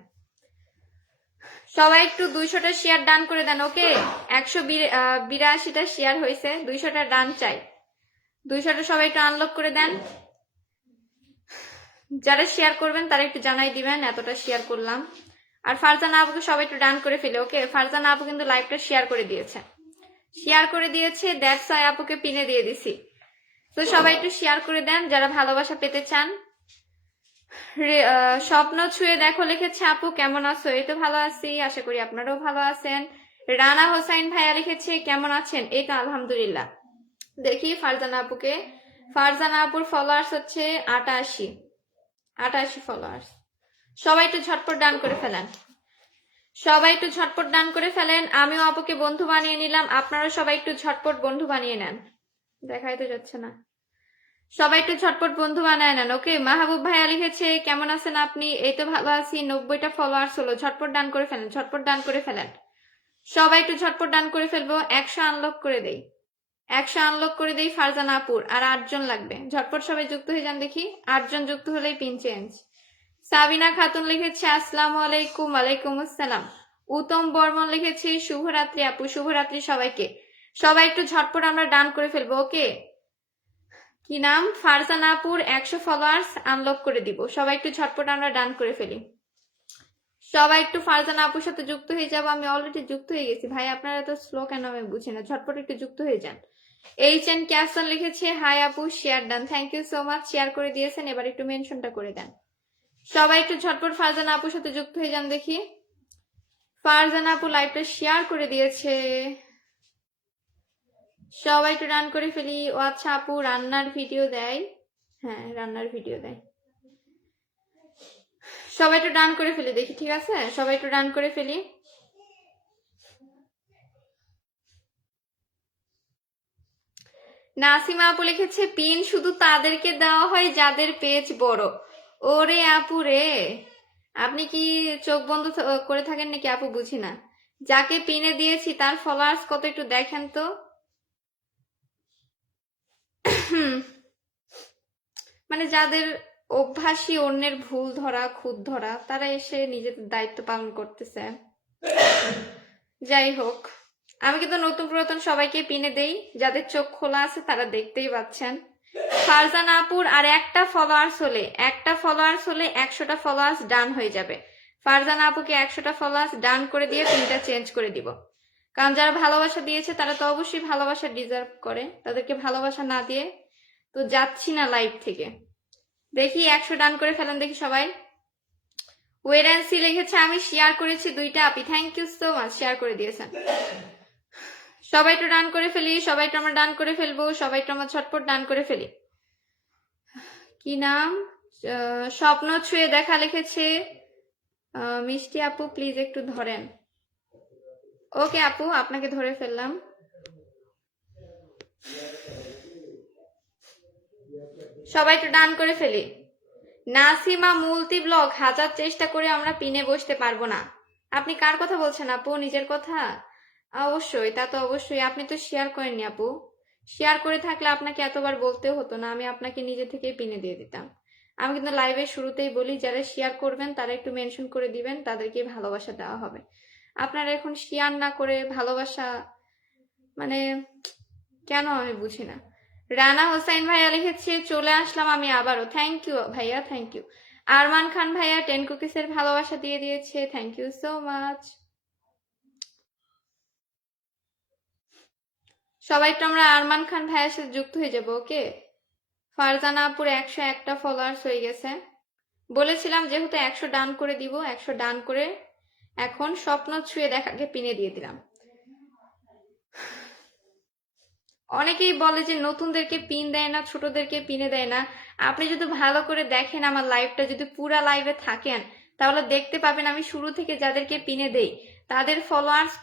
সবাই একটু 200টা শেয়ার ডান করে দেন। ওকে, 182টা শেয়ার হয়েছে, 200টা ডান চাই। 200টা সবাই একটু আনলক করে দেন। যারা শেয়ার করবেন তারা একটু জানাই দিবেন এতটা শেয়ার করলাম। আর ফারজানা আপুকে সবাই একটু ডান করে ফেলে। ওকে, ফারজানা আপু কিন্তু লাইভটা শেয়ার করে দিয়েছে, দ্যাটস ওয়াই আপুকে পিনে দিয়ে দিছি। তো সবাই একটু শেয়ার করে দেন যারা ভালোবাসা পেতে চান। স্বপ্ন ছুঁয়ে দেখো লিখেছে আপু, কেমন আছো? এই তো ভালো আছি, আশা করি আপনারাও ভালো আছেন। রানা হোসাইন ভাইয়া লিখেছে কেমন আছেন? এই তো আলহামদুলিল্লাহ। দেখি ফারজানা আপুকে, ফারজানা আপুর ফলোয়ার্স হচ্ছে 88 ফলোয়ার্স। সবাই একটু ঝটপট ডান করে ফেলেন, আমিও আপুকে বন্ধু বানিয়ে নিলাম, আপনারা সবাই একটু ঝটপট বন্ধু বানিয়ে নেন। দেখাই তো যাচ্ছে না, সবাই একটু ঝটপট বন্ধু বানায় নেন। ওকে, মাহবুব ভাইয়া লিখেছে কেমন আছেন আপনি? এই তো ভালো আছি, 90টা ফলোয়ার্স হলো। ঝটপট ডান করে ফেলেন, সবাই একটু ঝটপট ডান করে ফেলবো। 100 আনলক করে দেই ফারজানা আপুর, আর 8 জন লাগবে। ঝটপট সবাই যুক্ত হয়ে যান দেখি, 8 জন যুক্ত হলেই পিন চেঞ্জ। সাবিনা খাতুন লিখেছে আসসালামু আলাইকুম। ওয়ালাইকুম আসসালাম। উত্তম বর্মন লিখেছে শুভরাত্রি আপু, শুভরাত্রি সবাইকে। সবাই একটু ঝটপট আমরা ডান করে ফেলবো। ওকে, কি নাম? ফারজানা আপুর 100 ফলোয়ার্স আনলক করে দিব। সবাই একটু ঝটপট আমরা ডান করে ফেলি। সবাই একটু ফারজানা আপুর সাথে যুক্ত হয়ে যাবো। আমি অলরেডি যুক্ত হয়ে গেছি ভাই, আপনারা তো স্লো কেন আমি বুঝি না। ঝটপট একটু যুক্ত হয়ে যান। HN ক্যাসল লিখেছে হাই আপু, share done. Thank you so much, share করে দিয়েছেন। এবার একটু মেনশনটা করে দেন। সবাই একটু ঝটপট ফারজানা আপুর সাথে যুক্ত হয়ে যান দেখি। ফারজানা আপু লাইভটা শেয়ার করে দিয়েছে, সবাই একটু ডান করে ফেলি। ও আচ্ছা, আপু রান্নার ভিডিও দেয়? হ্যাঁ, রান্নার ভিডিও দেয়। সবাই একটু ডান করে ফেলি দেখি, ঠিক আছে? সবাই একটু ডান করে ফেলি। নাসিমা আপু লিখেছে পিন শুধু তাদেরকে দেওয়া হয় যাদের পেজ বড়। ওরে আপু রে, আপনি কি চোখ বন্ধ করে থাকেন নাকি আপু? বুঝি না। যাকে পিনে দিয়েছি তার ফলোয়ার্স কত একটু দেখেন তো। মানে যাদের অভ্যাসই অন্যের ভুল ধরা, খুঁত ধরা, তারা এসে নিজেদের দায়িত্ব পালন করতেছে। যাই হোক, আমি কিন্তু নতুন পুরাতন সবাইকে পিনে দেই, যাদের চোখ খোলা আছে তারা দেখতেই পাচ্ছেন। ফারজানা আপুর আর একটা ফলোয়ার্স হলে 100টা ফলোয়ার্স ডান হয়ে যাবে। ফারজানা আপুকে 100টা ফলোয়ার্স ডান করে দিয়ে পিনটা চেঞ্জ করে দিব। কারণ যারা ভালোবাসা দিয়েছে তারা তো অবশ্যই ভালোবাসা ডিজার্ভ করে, তাদেরকে ভালোবাসা না দিয়ে তো যাচ্ছি না লাইভ থেকে। দেখি 100 ডান করে ফেলেন দেখি সবাই। ওয়েরেন্সি লিখেছে আমি শেয়ার করেছি 2টা আপি, thank you so much, share করে দিয়েছেন। সবাই একটু ডান করে ফেলি, সবাই একটু আমরা ডান করে ফেলবো, সবাই একটু আমরা ঝটপট ডান করে ফেলি। কি নাম? স্বপ্ন ছুঁয়ে দেখা লিখেছে মিষ্টি আপু, প্লিজ একটু ধরেন। ওকে আপু, আপনাকে ধরে ফেললাম। সবাই একটু ডান করে ফেলি। নাসিমা মুলতি ব্লগ, হাজার চেষ্টা করে আমরা পিনে বসতে পারবো না। আপনি কার কথা বলছেন আপু? নিজের কথা? অবশ্যই, তা তো অবশ্যই। আপনি তো শেয়ার করেননি আপু, শেয়ার করে থাকলে আপনাকে এতবার বলতেও হতো না, আমি আপনাকে নিজে থেকেই পিনে দিয়ে দিতাম। আমি কিন্তু লাইভের শুরুতেই বলি যারা শেয়ার করবেন তারা একটু মেনশন করে দিবেন, তাদেরকে ভালোবাসা দেওয়া হবে। আপনারা এখন শেয়ার না করে ভালোবাসা মানে কেন আমি বুঝি না। রানা হোসাইন ভাইয়া লিখেছে চলে আসলাম আমি আবারও। থ্যাংক ইউ ভাইয়া, থ্যাংক ইউ। আরমান খান ভাইয়া 10 কুকিসের ভালোবাসা দিয়ে দিয়েছে, থ্যাংক ইউ সো মাচ। সবাই একটু আমরা আরমান খান ভাইয়ের সাথে যুক্ত হয়ে যাবো। ওকে, ফারজানা আপুর 101টা ফলোয়ার্স হয়ে গেছে। বলেছিলাম যেহেতু 100 ডান করে দিব, 100 ডান করে এখন স্বপ্ন ছুঁয়ে দেখাকে পিনে দিয়ে দিলাম। অনেকেই বলে যে নতুনদেরকে পিন দেয় না, ছোটদেরকে পিনে দেয় না। আপনি যদি ভালো করে দেখেন আমার লাইভটা, যদি পুরা লাইভে থাকেন তাহলে দেখতে পাবেন আমি শুরু থেকে যাদেরকে পিনে দেই তাদের ফলোয়ার্স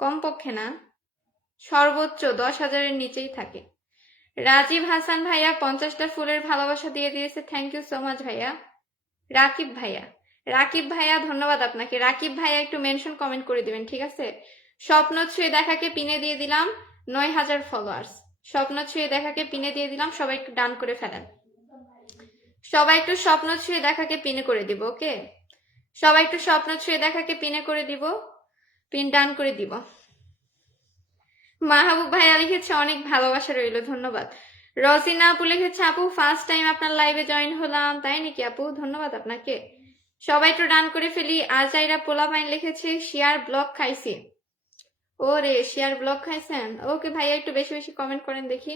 কমপক্ষে না সর্বোচ্চ 10,000-এর নিচেই থাকে। রাজীব হাসান ভাইয়া 50টা ফুলের ভালোবাসা দিয়ে দিয়েছে, থ্যাংক ইউ সো মাচ ভাইয়া। রাকিব ভাইয়া ধন্যবাদ আপনাকে। রাকিব ভাইয়া একটু মেনশন কমেন্ট করে দিবেন, ঠিক আছে? স্বপ্ন ছুঁয়ে দেখাকে পিনে দিয়ে দিলাম 9,000 ফলোয়ার্স। স্বপ্ন ছুঁয়ে দেখাকে পিনে দিয়ে দিলাম, সবাই একটু ডান করে ফেলেন। সবাই একটু স্বপ্ন ছুঁয়ে দেখাকে পিনে করে দিব, ওকে? সবাই একটু স্বপ্ন ছুঁয়ে দেখাকে পিনে করে দিব, পিন ডান করে দিব। মাহবুব ভাইয়া লিখেছে অনেক ভালোবাসা রইল, ধন্যবাদ। রজিনা আপু লিখেছে আপু ফার্স্ট টাইম আপনার লাইভে জয়েন হলাম, তাই নাকি আপু? ধন্যবাদ আপনাকে। সবাই একটু ডান করে ফেলি। আজাইরা পোলাপাইন লিখেছে শেয়ার ব্লক খাইছি। ওরে শেয়ার ব্লক খাইছেন, ওকে ভাইয়া একটু বেশি বেশি কমেন্ট করেন দেখি।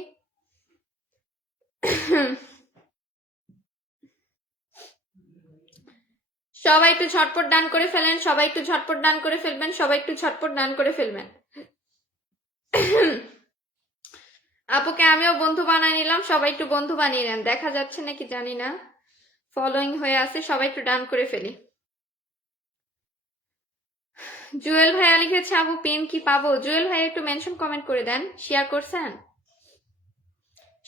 সবাই একটু ঝটপট ডান করে ফেলেন, সবাই একটু ঝটপট ডান করে ফেলবেন, সবাই একটু ঝটপট ডান করে ফেলবেন। আপুকে আমিও বন্ধু বানিয়ে নিলাম, সবাই একটু বন্ধু বানিয়ে নেন। দেখা যাচ্ছে নাকি জানি না, ফলোইং হয়ে আছে, সবাই একটু ডান করে ফেলি। জুয়েল ভাইয়া লিখেছে আপু পিন কি পাবো? জুয়েল ভাই একটু মেনশন কমেন্ট করে দেন, শেয়ার করছেন।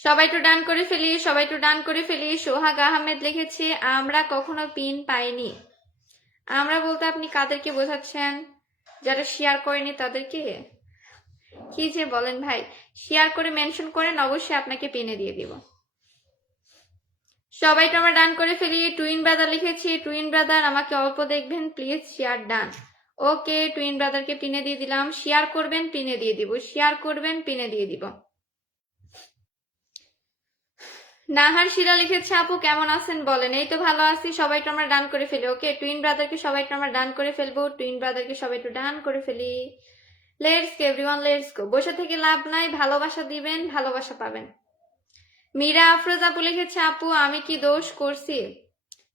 সবাই একটু ডান করে ফেলি, সবাই একটু ডান করে ফেলি। সোহাগ আহমেদ লিখেছে আমরা কখনো পিন পাইনি। আমরা বলতে আপনি কাদেরকে বোঝাচ্ছেন? যারা শেয়ার করেনি তাদেরকে? কি যে বলেন ভাই, শেয়ার করে মেনশন করেন, অবশ্যই আপনাকে পিনে দিয়ে দিব। সবাই তো আমরা ডান করে ফেলি। টুইন ব্রাদার লিখেছি, টুইন ব্রাদার আমাকে অল্প দেখবেন please, share done. Okay, twin ব্রাদারকে পিনে দিয়ে দিলাম। শেয়ার করবেন, পিনে দিয়ে দিব, শেয়ার করবেন, পিনে দিয়ে দিব। নাহার শিরা লিখেছে আপু কেমন আছেন বলেন। এই তো ভালো আছি, সবাই তো আমরা ডান করে ফেলি। ওকে, টুইন ব্রাদারকে সবাই তো আমরা ডান করে ফেলবো, টুইন ব্রাদারকে সবাই একটু ডান করে ফেলি। Let's go everyone, let's go. বসে থেকে লাভ নাই, ভালোবাসা দিবেন, ভালোবাসা পাবেন। মীরা আফরোজ আপু লিখেছে আপু আমি কি দোষ করছি?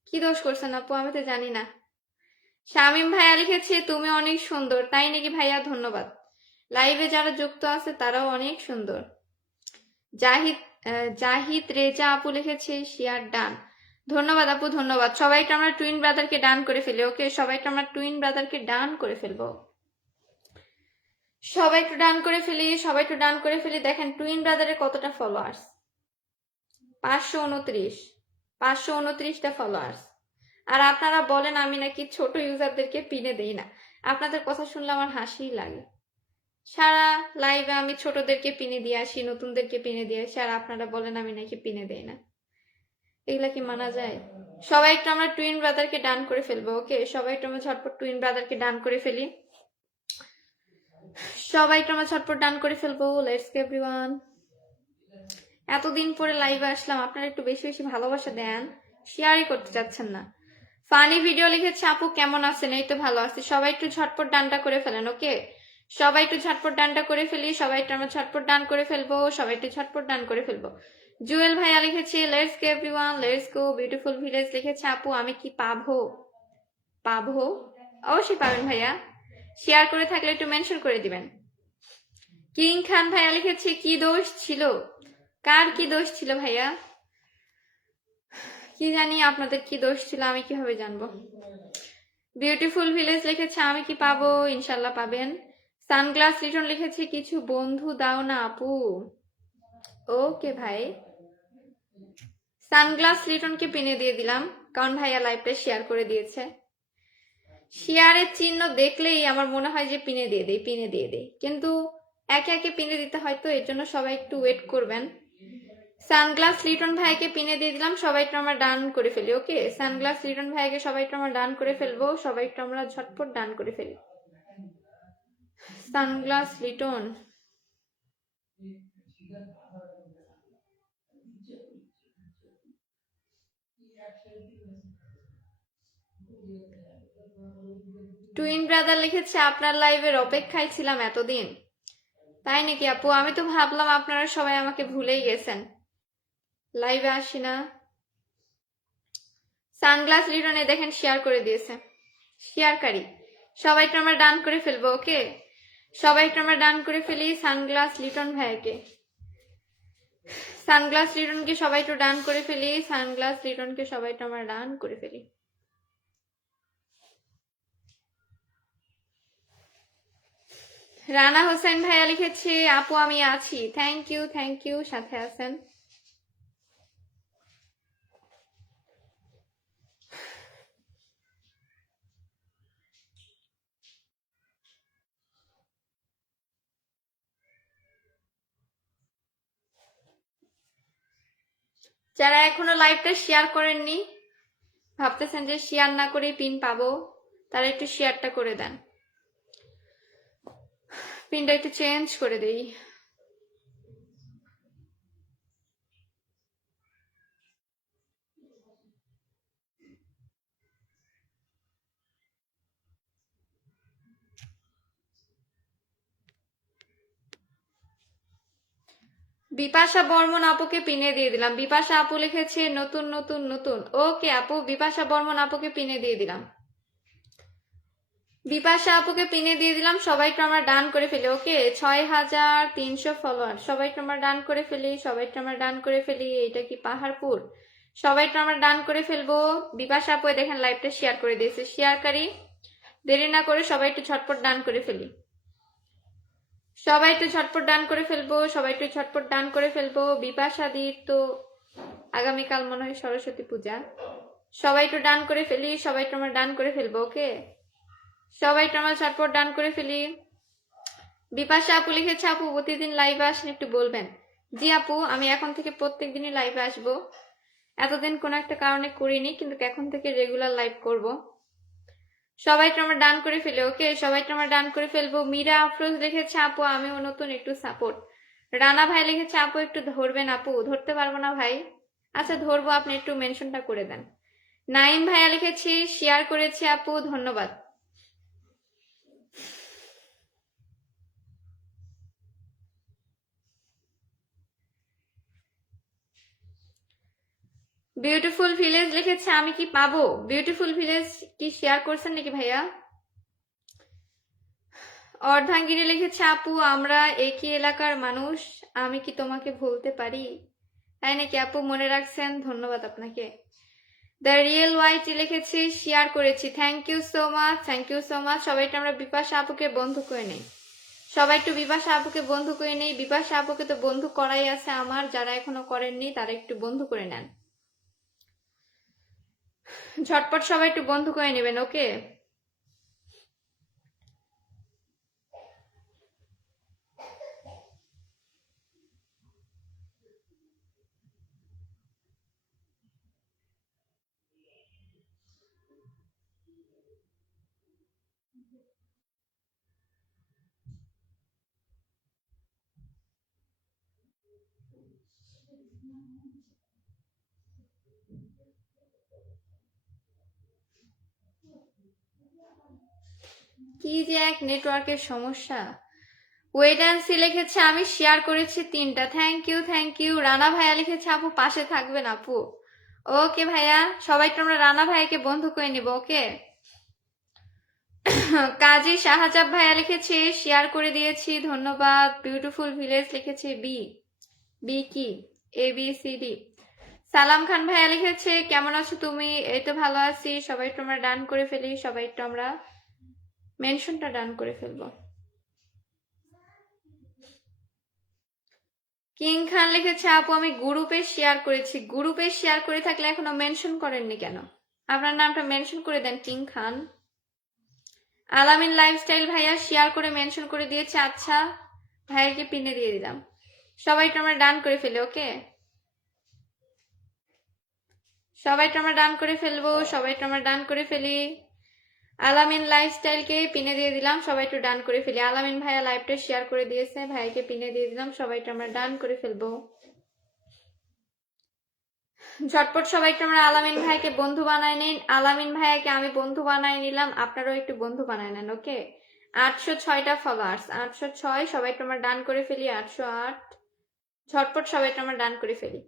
কি দোষ করছেন আপু? আমি তো জানি না। শামীম ভাইয়া লিখেছে তুমি অনেক সুন্দর, তাই নাকি ভাইয়া? ধন্যবাদ। লাইভে যারা যুক্ত আছে তারাও অনেক সুন্দর। জাহিদ রেজা আপু লিখেছে শেয়ার ডান। ধন্যবাদ আপু, ধন্যবাদ। সবাইকে আমরা টুইন ব্রাদারকে ডান করে ফেলি। ওকে, সবাইকে আমরা টুইন ব্রাদারকে ডান করে ফেলবো। সবাই একটু ডান করে ফেলি, সবাই একটু ডান করে ফেলি। দেখেন টুইন ব্রাদারের কতটা ফলোয়ার্স, 529, 529টা ফলোয়ার্স। আর আপনারা বলেন আমি নাকি ছোট ইউজারদেরকে পিনে দেই না। আপনাদের কথা শুনলে আমার হাসিই লাগে। সারা লাইভে আমি ছোটদেরকে পিনে দিয়ে আসি, নতুনদেরকে পিনে দিয়ে আসি, আর আপনারা বলেন আমি নাকি পিনে দেই না। এগুলা কি মানা যায়? সবাই একটু আমরা টুইন ব্রাদারকে ডান করে ফেলবো। ওকে, সবাই একটু আমরা ঝটপট টুইন ব্রাদারকে ডান করে ফেলি। সবাই একটু আমরা ঝটপট ডান করে ফেলবো। Let's go everyone. এতদিন পরে লাইভে আসলাম, আপনারা একটু বেশি বেশি ভালোবাসা দেন, শেয়ারই করতে চাচ্ছেন না। ফানি ভিডিও লিখেছে আপু কেমন আছেন? এই তো ভালো আছি। সবাই একটু ঝটপট ডানটা করে ফেলেন। ওকে, সবাই একটু ঝটপট ডানটা করে ফেলি, সবাই একটু আমরা ঝটপট ডান করে ফেলবো, সবাই একটু ঝটপট ডান করে ফেলবো। জুয়েল ভাইয়া লিখেছে let's go everyone, let's go. Beautiful village লিখেছে আপু আমি কি পাবো? পাবো, অবশ্যই পাবেন ভাইয়া। শেয়ার করে থাকলে একটু মেনশন করে দিবেন। কিং খান ভাইয়া লিখেছে কি দোষ ছিল? কার কি দোষ ছিল ভাইয়া? কি জানি আপনাদের কি দোষ ছিল, আমি কিভাবে জানবো? বিউটিফুল ভিলেজ লিখেছে আমি কি পাবো? ইনশাল্লাহ পাবেন। সানগ্লাস রিটন লিখেছে কিছু বন্ধু দাও না আপু। ওকে ভাই, সানগ্লাস লিটনকে পিনে দিয়ে দিলাম, কারণ ভাইয়া লাইভটা শেয়ার করে দিয়েছে। শেয়ারের চিহ্ন দেখলেই আমার মনে হয় যে পিনে দিয়ে দেই, পিনে দিয়ে দেই, কিন্তু একে একে পিনে দিতে হয়, তো এর জন্য সবাই একটু ওয়েট করবেন। সানগ্লাস লিটন ভাইকে পিনে দিয়ে দিলাম, সবাই একটু আমরা ডান করে ফেলি। ওকে, সানগ্লাস লিটন ভাইকে সবাই একটু আমরা ডান করে ফেলবো, সবাই একটু আমরা ঝটপট ডান করে ফেলি। সানগ্লাস লিটন, টুইন ব্রাদার লিখেছে আপনার লাইভের অপেক্ষায় ছিলাম এতদিন, তাই নাকি আপু? আমি তো ভাবলাম আপনারা সবাই আমাকে ভুলেই গেছেন, লাইভে আসি না। সানগ্লাস লিটনে দেখেন শেয়ার করে দিয়েছে, শেয়ারকারী। সবাই একটু আমরা ডান করে ফেলবো। ওকে, সবাই একটু আমরা ডান করে ফেলি সানগ্লাস লিটন ভাইকে। সানগ্লাস লিটনকে সবাই একটু ডান করে ফেলি, সানগ্লাস লিটনকে সবাই একটু আমরা ডান করে ফেলি। রানা হোসেন ভাইয়া লিখেছে আপু আমি আছি। থ্যাংক ইউ, থ্যাংক ইউ, সাথে আছেন। যারা এখনো লাইভটা শেয়ার করেননি, ভাবতেছেন যে শেয়ার না করে পিন পাবো, তারা একটু শেয়ারটা করে দেন। পিনটা একটু চেঞ্জ করে দেই। বিপাশা বর্মন আপুকে পিনে দিয়ে দিলাম। বিপাশা আপু লিখেছে নতুন নতুন নতুন। ওকে আপু, বিপাশা বর্মন আপুকে পিনে দিয়ে দিলাম। বিপাশা আপুকে পিনে দিয়ে দিলাম। সবাইকে আমরা ডান করে ফেলি। ওকে, 6300 ফলোয়ার। সবাইকে আমরা ডান করে ফেলি, সবাইকে আমরা ডান করে ফেলি। এটা কি পাহাড়পুর? সবাইকে আমরা ডান করে ফেলবো। বিপাশা আপু দেখেন লাইভটা শেয়ার করে দিয়েছে। শেয়ারকারী দেরি না করে সবাই একটু ঝটপট ডান করে ফেলি। সবাই একটু ঝটপট ডান করে ফেলবো, সবাই একটু ঝটপট ডান করে ফেলবো। বিপাশাদির তো আগামীকাল মনে হয় সরস্বতী পূজা। সবাই একটু ডান করে ফেলি, সবাই একটু আমরা ডান করে ফেলবো। ওকে, সবাই একটু আমরা ঝটপট ডান করে ফেলি। বিপাশা আপু লিখেছে আপু প্রতিদিন লাইভে আসেন, একটু বলবেন। জি আপু, আমি এখন থেকে প্রত্যেক দিনই লাইভে আসবো। এতদিন কোনো একটা কারণে করিনি, কিন্তু এখন থেকে রেগুলার লাইভ করব। সবাইকে আমরা ডান করে ফেলি। ওকে, সবাইকে আমরা ডান করে ফেলবো। মীরা আফরোজ লিখেছে আপু আমিও নতুন, একটু সাপোর্ট। রানা ভাই লিখেছে আপু একটু ধরবেন। আপু ধরতে পারবো না ভাই। আচ্ছা ধরবো, আপনি একটু মেনশনটা করে দেন। নাইম ভাইয়া লিখেছি শেয়ার করেছি আপু, ধন্যবাদ। বিউটিফুল ভিলেজ লিখেছে আমি কি পাবো? বিউটিফুল ভিলেজ কি শেয়ার করছেন নাকি ভাইয়া? অর্ধাঙ্গিনী লিখেছে আপু আমরা একই এলাকার মানুষ, আমি কি তোমাকে ভুলতে পারি? তাই নাকি আপু, মনে রাখছেন, ধন্যবাদ আপনাকে। দ্য রিয়েল ওয়াইট লিখেছি শেয়ার করেছি, thank you so much, thank you so much. সবাইটা আমরা বিপাশা আপুকে বন্ধু করে নেই। সবাই একটু বিপাশা আপুকে বন্ধু করে নেই। বিপাশা আপুকে তো বন্ধু করাই আছে আমার, যারা এখনো করেননি তারা একটু বন্ধু করে নেন। ঝটপট সবাই একটু বন্ধু করে নেবেন। ওকে, কি যে এক নেটওয়ার্কের সমস্যা। ওয়েট অ্যান্ড সি লিখেছে আমি শেয়ার করেছি 3টা, thank you thank you. Rana ভাইয়া লিখেছে আপু পাশে থাকবেন আপু। ওকে ভাইয়া, সবাই তো আমরা রানা ভাইয়াকে বন্ধু করে নিব। ওকে, কাজী শাহজাব ভাইয়া লিখেছে শেয়ার করে দিয়েছি, ধন্যবাদ। বিউটিফুল ভিলেজ লিখেছে বি। বি কি? ABCD। সালাম খান ভাইয়া লিখেছে কেমন আছো তুমি? এই তো ভালো আছি। সবাই তো আমরা ডান করে ফেলি, সবাই তো আমরা মেনশনটা ডান করে ফেলবো। কিং খান লিখেছে আপু আমি গ্রুপে শেয়ার করেছি। গ্রুপে শেয়ার করে থাকলে এখনো মেনশন করেননি কেন? আপনার নামটা মেনশন করে দেন কিং খান। আলামিন লাইফস্টাইল ভাইয়া শেয়ার করে মেনশন করে দিয়েছে। আচ্ছা, ভাইয়াকে পিনে দিয়ে দিলাম। সবাই তো আমরা ডান করে ফেলি। ওকে, সবাই তো আমরা ডান করে ফেলবো, সবাই তো আমরা ডান করে ফেলি। আলামিন লাইফস্টাইলকে পিনে দিয়ে দিলাম, সবাই একটু ডান করে ফেলি। আলামিন ভাইয়া লাইভটা শেয়ার করে দিয়েছে, ভাইকে পিনে দিয়ে দিলাম, সবাই তো আমরা ডান করে ফেলবো। ঝটপট সবাইকে আমরা আলামিন ভাইকে বন্ধু বানায় নিন। আলামিন ভাইয়াকে আমি বন্ধু বানায় নিলাম, আপনারাও একটু বন্ধু বানায় নেন। ওকে, 806টা ফলোয়ার্স, 806। সবাইকে আমরা ডান করে ফেলি। 808। ঝটপট সবাইকে আমরা ডান করে ফেলি।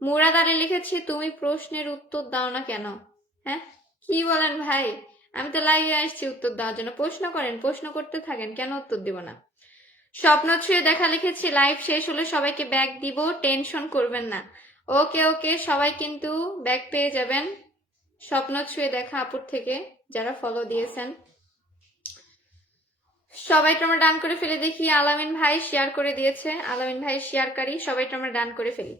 মুরাদ আলী লিখেছি তুমি প্রশ্নের উত্তর দাও না কেন? হ্যাঁ, কি বলেন ভাই? আমি তো লাইভে আসছি উত্তর দেওয়ার জন্য। প্রশ্ন করেন, প্রশ্ন করতে থাকেন, কেন উত্তর দিব না? স্বপ্ন ছুঁয়ে দেখা লিখেছি লাইভ শেষ হলে সবাইকে ব্যাগ দিব, টেনশন করবেন না। ওকে ওকে, সবাই কিন্তু ব্যাগ পেয়ে যাবেন স্বপ্ন ছুঁয়ে দেখা আপুর থেকে, যারা ফলো দিয়েছেন। সবাই আমরা ডান করে ফেলে দেখি। আলামিন ভাই শেয়ার করে দিয়েছে, আলামিন ভাই শেয়ারকারী। সবাই আমরা ডান করে ফেলি,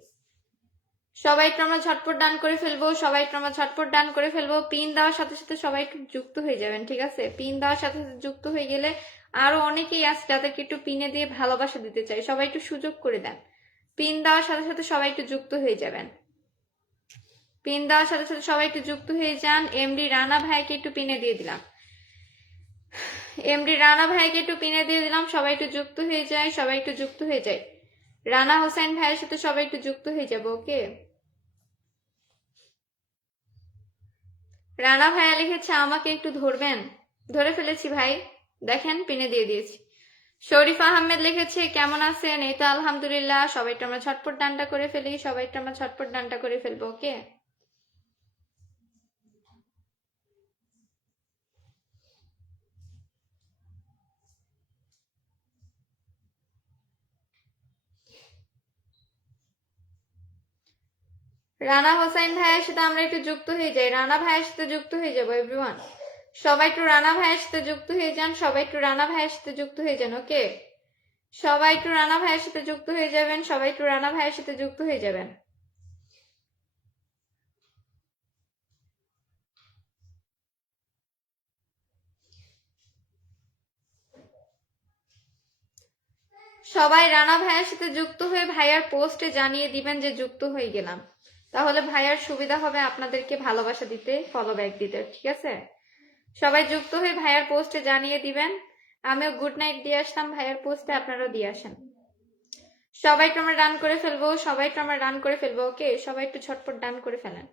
সবাই আমরা ঝটপট ডান করে ফেলবো, সবাই আমরা ঝটপট ডান করে ফেলবো। পিন দেওয়ার সাথে সাথে সবাই একটু যুক্ত হয়ে যাবেন, ঠিক আছে? পিন দেওয়ার সাথে সাথে যুক্ত হয়ে গেলে আরো অনেকেই আছে যাদেরকে একটু পিনে দিয়ে ভালোবাসা দিতে চাই, সবাই একটু সুযোগ করে দেন। পিন দেওয়ার সাথে সাথে সবাই একটু যুক্ত হয়ে যাবেন। পিন দেওয়ার সাথে সাথে সবাই একটু যুক্ত হয়ে যান। এমডি রানা ভাইকে একটু পিনে দিয়ে দিলাম, এমডি রানা ভাইকে একটু পিনে দিয়ে দিলাম। সবাই একটু যুক্ত হয়ে যায়, সবাই একটু যুক্ত হয়ে যায়। রানা হোসেন ভাইয়ের সাথে সবাই একটু যুক্ত হয়ে যাবো। ওকে, রানা ভাইয়া লিখেছে আমাকে একটু ধরবেন, ধরে ফেলেছি ভাই, দেখেন পিনে দিয়ে দিয়েছি। শরীফ আহমেদ লিখেছে কেমন আছেন? এই তো আলহামদুলিল্লাহ। সবাই একটু আমরা ছটপট ডানটা করে ফেলি, সবাই একটু আমরা ছটপট ডানটা করে ফেলবো। ওকে, রানা হোসেন ভাইয়ের সাথে আমরা একটু যুক্ত হয়ে যাই, রানা ভাইয়ের সাথে যুক্ত হয়ে যাবো এভরিওয়ান। সবাই একটু রানা ভাইয়ের সাথে যুক্ত হয়ে যান, সবাই একটু রানা ভাইয়ের সাথে যুক্ত হয়ে যান। ওকে, সবাই একটু রানা ভাইয়ের সাথে যুক্ত হয়ে যাবেন, সবাই একটু রানা ভাইয়ের সাথে যুক্ত হয়ে যাবেন। সবাই রানা ভাইয়ের সাথে যুক্ত হয়ে ভাইয়ার পোস্টে জানিয়ে দিবেন যে যুক্ত হয়ে গেলাম, তাহলে ভাইয়ার সুবিধা হবে আপনাদেরকে ভালোবাসা দিতে, ফলো ব্যাক দিতে। ঠিক আছে, সবাই যুক্ত হয়ে ভাইয়ার পোস্টে জানিয়ে দিবেন। আমিও গুড নাইট দিয়ে আসলাম ভাইয়ার পোস্টে, আপনারাও দিয়ে আসেন। সবাই একটু আমরা রান করে ফেলবো, সবাই একটু আমরা রান করে ফেলবো। ওকে, সবাই একটু ছটপট ডান করে ফেলেন।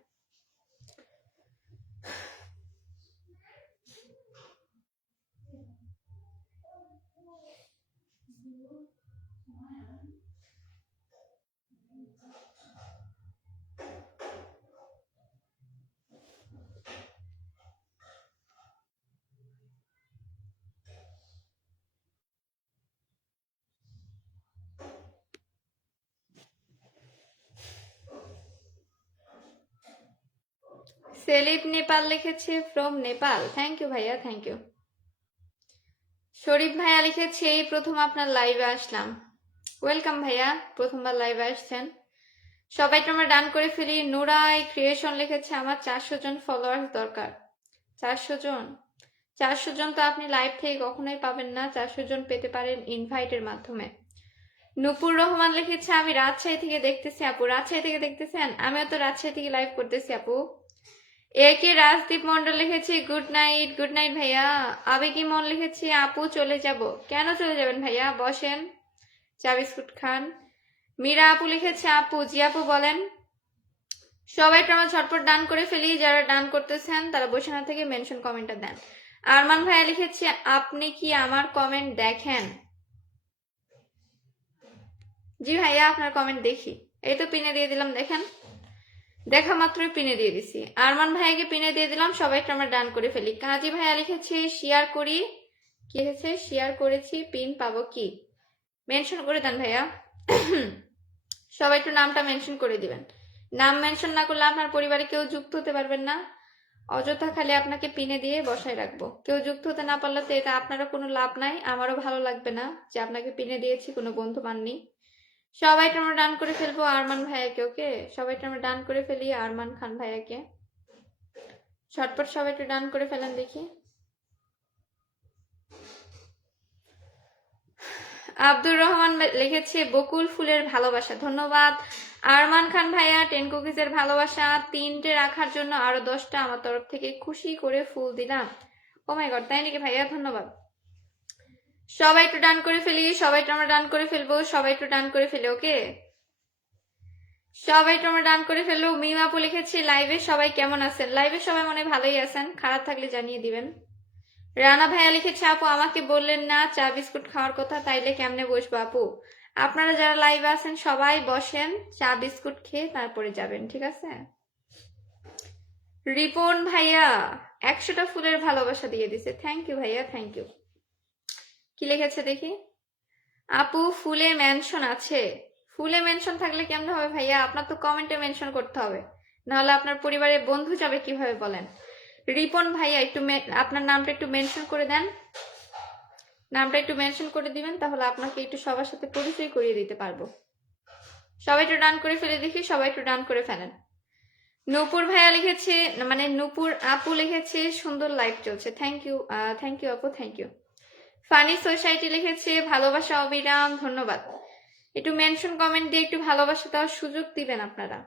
সেলিপ নেপাল লিখেছে ফ্রম নেপাল, থ্যাংক ইউ ভাইয়া, থ্যাংক ইউ। শরীফ ভাইয়া লিখেছে এই প্রথম আপনার লাইভে আসলাম, ওয়েলকাম ভাইয়া, প্রথমবার লাইভে আসছেন। সবাই তো আমরা ডান করে ফেলি। নুরাই ক্রিয়েশন লিখেছে আমার 400 জন ফলোয়ার্স দরকার। 400 জন, 400 জন তো আপনি লাইভ থেকে কখনোই পাবেন না, 400 জন পেতে পারেন ইনভাইটের মাধ্যমে। নুপুর রহমান লিখেছে আমি রাজশাহী থেকে দেখতেছি আপু। রাজশাহী থেকে দেখতেছেন? আমিও তো রাজশাহী থেকে লাইভ করতেছি আপু। একে রাজদীপ মন্ডল লিখেছি গুড নাইট, গুড নাইট ভাইয়া। আবেগী মন লিখেছি আপু চলে যাব। কেন চলে যাবেন ভাইয়া, বসেন, চা বিস্কুট খান। মীরা আপু লিখেছে আপু। জি আপু বলেন। সবাই একটু আমরা ঝটপট ডান করে ফেলি, যারা ডান করতেছেন তারা বসে না থেকে মেনশন কমেন্টটা দেন। আরমান ভাইয়া লিখেছে আপনি কি আমার কমেন্ট দেখেন? জি ভাইয়া আপনার কমেন্ট দেখি, এই তো পিনে দিয়ে দিলাম, দেখেন, দেখা মাত্রই পিনে দিয়ে দিছি। আরমান ভাইয়াকে পিনে দিয়ে দিলাম। সবাই একটু আমরা ডান করে ফেলি। কাজী ভাইয়া লিখেছে শেয়ার করি, কি হয়েছে শেয়ার করেছি পিন পাবো কি? মেনশন করে দেন ভাইয়া। সবাই একটু নামটা মেনশন করে দিবেন। নাম মেনশন না করলে আপনার পরিবারে কেউ যুক্ত হতে পারবেন না, অযথা খালি আপনাকে পিনে দিয়ে বসায় রাখবো। কেউ যুক্ত হতে না পারলে তো এটা আপনারও কোনো লাভ নাই, আমারও ভালো লাগবে না যে আপনাকে পিনে দিয়েছি কোনো বন্ধু পাননি। সবাই একটু আমরা ডান করে ফেলবো আরমান ভাইয়াকে। ওকে, সবাই একটু আমরা ডান করে ফেলি আরমান খান ভাইয়াকে। ঝটপট সবাই একটু ডান করে ফেলেন দেখি। আব্দুর রহমান লিখেছে বকুল ফুলের ভালোবাসা, ধন্যবাদ। আরমান খান ভাইয়া 10 কুকিজের ভালোবাসা, 3টে রাখার জন্য আরো 10টা আমার তরফ থেকে খুশি করে ফুল দিলাম। ও মাই গড, তাই নাকি ভাইয়া, ধন্যবাদ। সবাই একটু ডান করে ফেলি, সবাই একটু আমরা ডান করে ফেলবো, সবাই একটু ডান করে ফেলি। ওকে, সবাই একটু আমরা ডান করে ফেলবো। মিমাপু লিখেছে লাইভে সবাই কেমন আছেন? লাইভে সবাই মনে ভালোই আছেন, খারাপ থাকলে জানিয়ে দিবেন। রানা ভাইয়া লিখেছে আপু আমাকে বললেন না চা বিস্কুট খাওয়ার কথা, তাইলে কেমনে বসবো আপু? আপনারা যারা লাইভে আছেন সবাই বসেন, চা বিস্কুট খেয়ে তারপরে যাবেন, ঠিক আছে? রিপন ভাইয়া 100টা ফুলের ভালোবাসা দিয়ে দিছে, থ্যাংক ইউ ভাইয়া, থ্যাংক ইউ। কি লিখেছে দেখি? আপু ফুলে মেনশন আছে। ফুলে মেনশন থাকলে কেমনে হবে ভাইয়া? আপনার তো কমেন্টে মেনশন করতে হবে, নাহলে আপনার পরিবারের বন্ধু যাবে কিভাবে বলেন? রিপন ভাইয়া একটু আপনার নামটা একটু মেনশন করে দেন, নামটা একটু মেনশন করে দিবেন, তাহলে আপনাকে একটু সবার সাথে পরিচয় করিয়ে দিতে পারবো। সবাই একটু ডান করে ফেলে দেখি, সবাই একটু ডান করে ফেলেন। নূপুর ভাইয়া লিখেছে, মানে নূপুর আপু লিখেছে সুন্দর লাইভ চলছে, থ্যাংক ইউ, থ্যাংক ইউ আপু, থ্যাংক ইউ। ফানি সোসাইটি লিখেছে ভালোবাসা অবিরাম, ধন্যবাদ। একটু মেনশন কমেন্ট দিয়ে একটু ভালোবাসা দেওয়ার সুযোগ দিবেন আপনারা।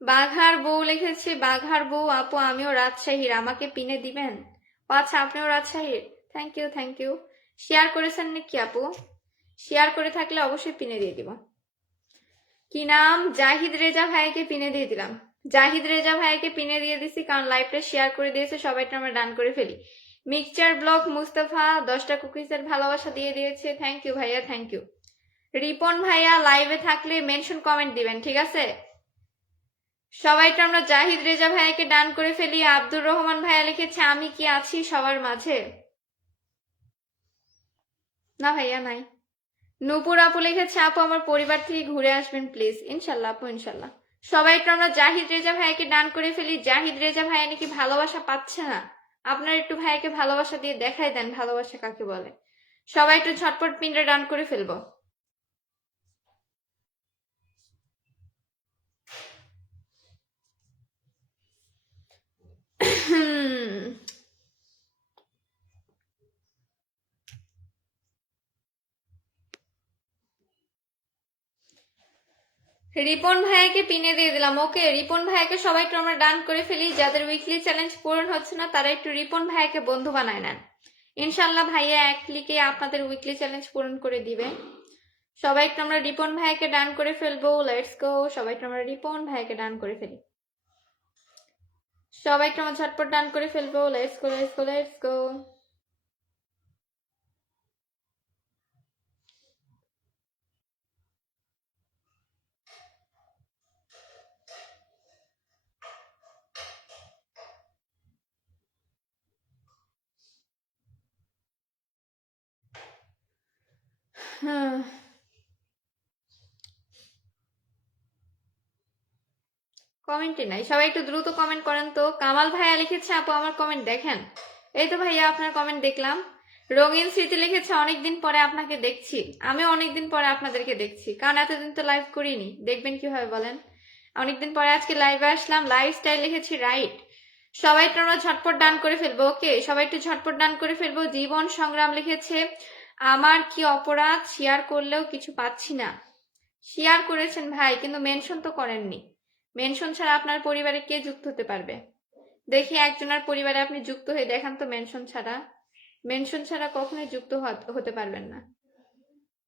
বাঘার বউ লিখেছে, বাঘার বউ আপু আমিও রাজশাহীর, আমাকে পিনে দিবেন? ও আচ্ছা, আপনিও রাজশাহীর, thank you thank you. Share করেছেন নাকি আপু? শেয়ার করে থাকলে অবশ্যই পিনে দিয়ে দিব। কি নাম? জাহিদ রেজা ভাইকে পিনে দিয়ে দিলাম। জাহিদ রেজা ভাইকে পিনে দিয়ে দিছি, কারণ লাইভটা শেয়ার করে দিয়েছে, সবাইটা আমরা ডান করে ফেলি। মিক্সচার ব্লক মুস্তাফা 10টা কুকিজের ভালোবাসা দিয়ে দিয়েছে, থ্যাংক ইউ ভাইয়া, থ্যাংক ইউ। রিপন ভাইয়া লাইভে থাকলে মেনশন কমেন্ট দিবেন, ঠিক আছে? সবাইটা আমরা জাহিদ রেজা ভাইয়াকে ডান করে ফেলি। আব্দুর রহমান ভাইয়া লিখেছে আমি কি আছি সবার মাঝে? না ভাইয়া নাই। নূপুর আপু লিখেছে আপু আমার পরিবার থেকে ঘুরে আসবেন প্লিজ। ইনশাল্লাহ আপু, ইনশাল্লাহ। সবাইটা আমরা জাহিদ রেজা ভাইয়াকে ডান করে ফেলি। জাহিদ রেজা ভাইয়া নাকি ভালোবাসা পাচ্ছে না, আপনার একটু ভাইয়াকে ভালোবাসা দিয়ে দেখাই দেন ভালোবাসা কাকে বলে। সবাই একটু ঝটপট পিনটা ডান করে ফেলবো। রিপন ভাইয়াকে পিনে দিয়ে দিলাম। ওকে, রিপন ভাইয়াকে সবাই একটু আমরা ডান করে ফেলি। যাদের উইকলি চ্যালেঞ্জ পূরণ হচ্ছে না তারা একটু রিপন ভাইয়াকে বন্ধু বানায় নেন। ইনশাল্লাহ ভাইয়া এক ক্লিকে আপনাদের উইকলি চ্যালেঞ্জ পূরণ করে দিবে। সবাই একটু আমরা রিপন ভাইয়াকে ডান করে ফেলবো। লেটস গো, সবাই একটু আমরা রিপন ভাইয়াকে ডান করে ফেলি। সবাই একটু আমরা ঝটপট ডান করে ফেলবো। Let's go let's go let's go. কমেন্টই নাই, সবাই একটু দ্রুত কমেন্ট করেন তো। কামাল ভাইয়া লিখেছে আপু আমার কমেন্ট দেখেন। এই তো ভাইয়া আপনার কমেন্ট দেখলাম। রঙিন স্মৃতি লিখেছে অনেকদিন পরে আপনাকে দেখছি। আমি অনেকদিন পরে আপনাদেরকে দেখছি, কারণ এতদিন তো লাইভ করিনি, দেখবেন কিভাবে বলেন? অনেকদিন পরে আজকে লাইভে আসলাম। লাইফস্টাইল লিখেছি রাইট। সবাই একটু আমরা ঝটপট ডান করে ফেলবো। ওকে, সবাই একটু ঝটপট ডান করে ফেলবো। জীবন সংগ্রাম লিখেছে আমার কি অপরাধ, শেয়ার করলেও কিছু পাচ্ছি না। শেয়ার করেছেন ভাই, কিন্তু মেনশন তো করেননি। মেনশন ছাড়া আপনার পরিবারে কে যুক্ত হতে পারবে? দেখি একজনের পরিবারে আপনি যুক্ত হয়ে দেখান তো। মেনশন ছাড়া, মেনশন ছাড়া কখনোই যুক্ত হতে পারবেন না।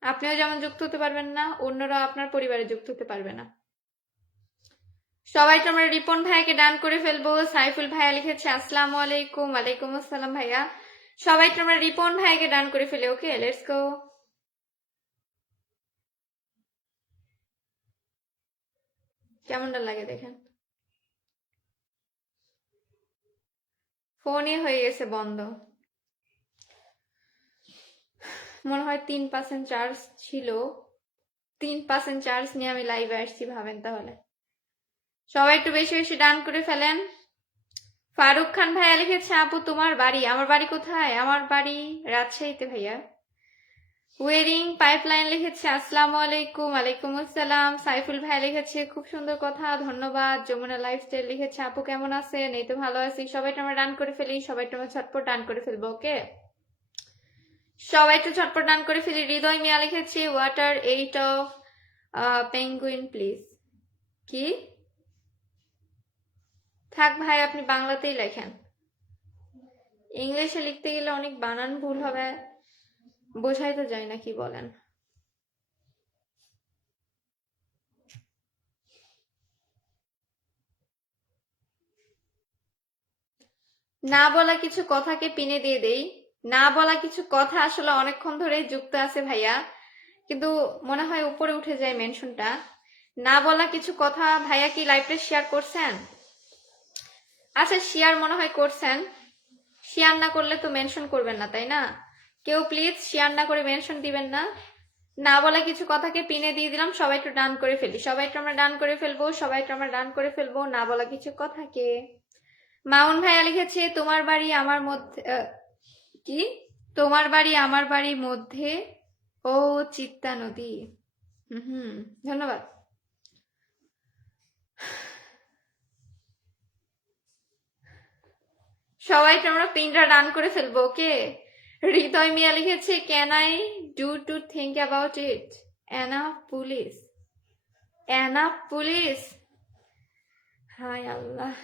আপনিও যেমন যুক্ত হতে পারবেন না, অন্যরাও আপনার পরিবারে যুক্ত হতে পারবে না। সবাই তো আমরা রিপন ভাইকে ডান করে ফেলবো। সাইফুল ভাইয়া লিখেছে আসসালামু আলাইকুম। ওয়ালাইকুম আসসালাম ভাইয়া। সবাই তো আমরা রিপন ভাইকে ডান করে ফেলি। ওকে, লেটস গো। কেমনটা লাগে দেখেন। ফোনই হয়ে গেছে বন্ধ। মনে হয় 3% চার্জ ছিল। 3% চার্জ নিয়ে আমি লাইভে আসছি, ভাবেন তাহলে। সবাই একটু বেশি বেশি ডান করে ফেলেন। ফারুক খান ভাইয়া লিখেছে আপু তোমার বাড়ি? আমার বাড়ি কোথায়? আমার বাড়ি রাজশাহীতে ভাইয়া। ওয়েরিং পাইপলাইন লিখেছে আসসালামু আলাইকুম। ওয়ালাইকুম আসসালাম। সাইফুল ভাই লিখেছে খুব সুন্দর কথা, ধন্যবাদ। যমুনা লাইফস্টাইল লিখেছে আপু কেমন আছেন? এই তো ভালো আছি। সবাই আমরা ডান করে ফেলি। সবাই আমরা ঝটপট ডান করে ফেলবো। ওকে, সবাই একটু ঝটপট ডান করে ফেলি। হৃদয় মিয়া লিখেছে ওয়াটার 8 অফ পেঙ্গুইন প্লিজ। কি? থাক ভাই, আপনি বাংলাতেই লেখেন। ইংলিশে লিখতে গেলে অনেক বানান ভুল হবে, বোঝাই তো যায় না কি বলেন। না বলা কিছু কথাকে পিনে দিয়ে দেই। না বলা কিছু কথা আসলে অনেকক্ষণ ধরে যুক্ত আছে ভাইয়া, কিন্তু মনে হয় উপরে উঠে যায় মেনশনটা। না বলা কিছু কথা ভাইয়া কি লাইভটা শেয়ার করছেন? আচ্ছা, শেয়ার মনে হয় করছেন। শেয়ার না করলে তো মেনশন করবেন না, তাই না? কেউ প্লিজ শেয়ার না করে মেনশন দিবেন না। না বলা কিছু কথাকে পিনে দিয়ে দিলাম। সবাই একটু ডান করে ফেলি। সবাই একটু আমরা ডান করে ফেলবো। সবাই একটু আমরা ডান করে ফেলবো না বলা কিছু কথাকে। মাউন ভাইয়া লিখেছে তোমার বাড়ি আমার মধ্যে কি? তোমার বাড়ি আমার বাড়ির মধ্যে ও চিত্তা নদী। হুম, ধন্যবাদ। সবাইকে আমরা পিনটা ডান করে ফেলবো। ওকে, হৃদয় মিয়া লিখেছে can I do to think about it? Enough police, enough police. হায় আল্লাহ,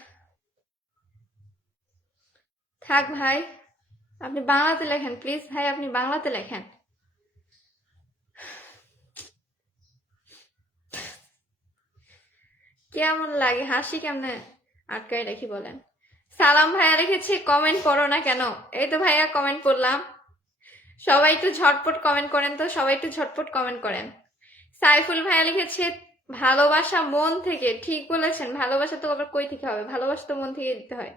থাক ভাই, আপনি বাংলাতে লেখেন প্লিজ ভাই, আপনি বাংলাতে লেখেন। কেমন লাগে, হাসি কেমনে আটকায় রাখি বলেন। সালাম ভাইয়া লিখেছে কমেন্ট পড়ো না কেন? এই তো ভাইয়া কমেন্ট পড়লাম। সবাই একটু ঝটপট কমেন্ট করেন তো, সবাই একটু ঝটপট কমেন্ট করেন। সাইফুল ভাইয়া লিখেছে ভালোবাসা মন থেকে। ঠিক বলেছেন, ভালোবাসা তো আবার কই থেকে হবে, ভালোবাসা তো মন থেকে দিতে হয়।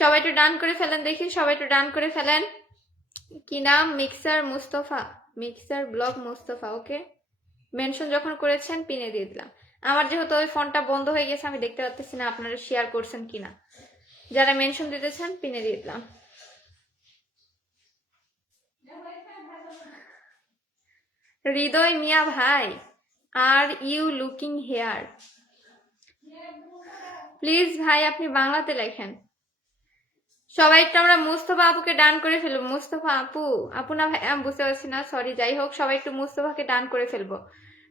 সবাই একটু ডান করে ফেলেন দেখি, সবাই একটু ডান করে ফেলেন। কি নাম? Mixer Mustafa, mixer blog Mustafa. Okay, mention যখন করেছেন পিনে দিয়ে দিলাম। আমার যেহেতু ওই ফোনটা বন্ধ হয়ে গেছে, আমি দেখতে পাচ্ছি না আপনারা শেয়ার করছেন কিনা। যারা মেনশন দিতেছেন পিনে দিয়ে দিলাম। হৃদয় মিয়া ভাই, are you looking here? Please ভাই আপনি বাংলাতে লেখেন। সবাই একটু আমরা মুস্তফা আপুকে ডান করে ফেলবো। মুস্তফা আপু, আপু না ভাই, আমি বুঝতে পারছি না, সরি। যাই হোক, সবাই একটু মুস্তফাকে ডান করে ফেলবো।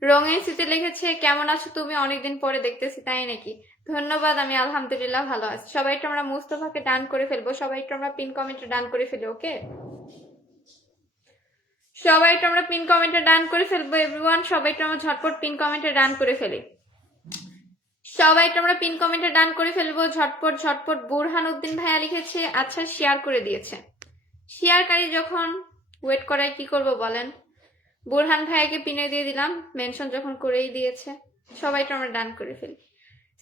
রঙের স্মৃতি লিখেছে কেমন আছো তুমি, অনেকদিন পরে দেখতেছি। তাই নাকি? ধন্যবাদ, আমি আলহামদুলিল্লাহ ভালো আছি। সবাই একটু আমরা মুস্তফাকে ডান করে ফেলবো, সবাই একটু আমরা পিন কমেন্টে ডান করে ফেলি। ওকে, সবাই একটু আমরা পিন কমেন্টে ডান করে ফেলবো। এভরিওয়ান, সবাই একটু আমরা ঝটপট পিন কমেন্টে ডান করে ফেলি। সবাই একটু আমরা পিন কমেন্টে ডান করে ফেলবো, ঝটপট ঝটপট। বুরহান উদ্দিন ভাইয়া লিখেছে আচ্ছা শেয়ার করে দিয়েছে। শেয়ারকারী যখন ওয়েট করায় কি করব বলেন। বুরহান ভাইয়াকে পিনে দিয়ে দিলাম, মেনশন যখন করেই দিয়েছে। সবাই একটু আমরা ডান করে ফেলি।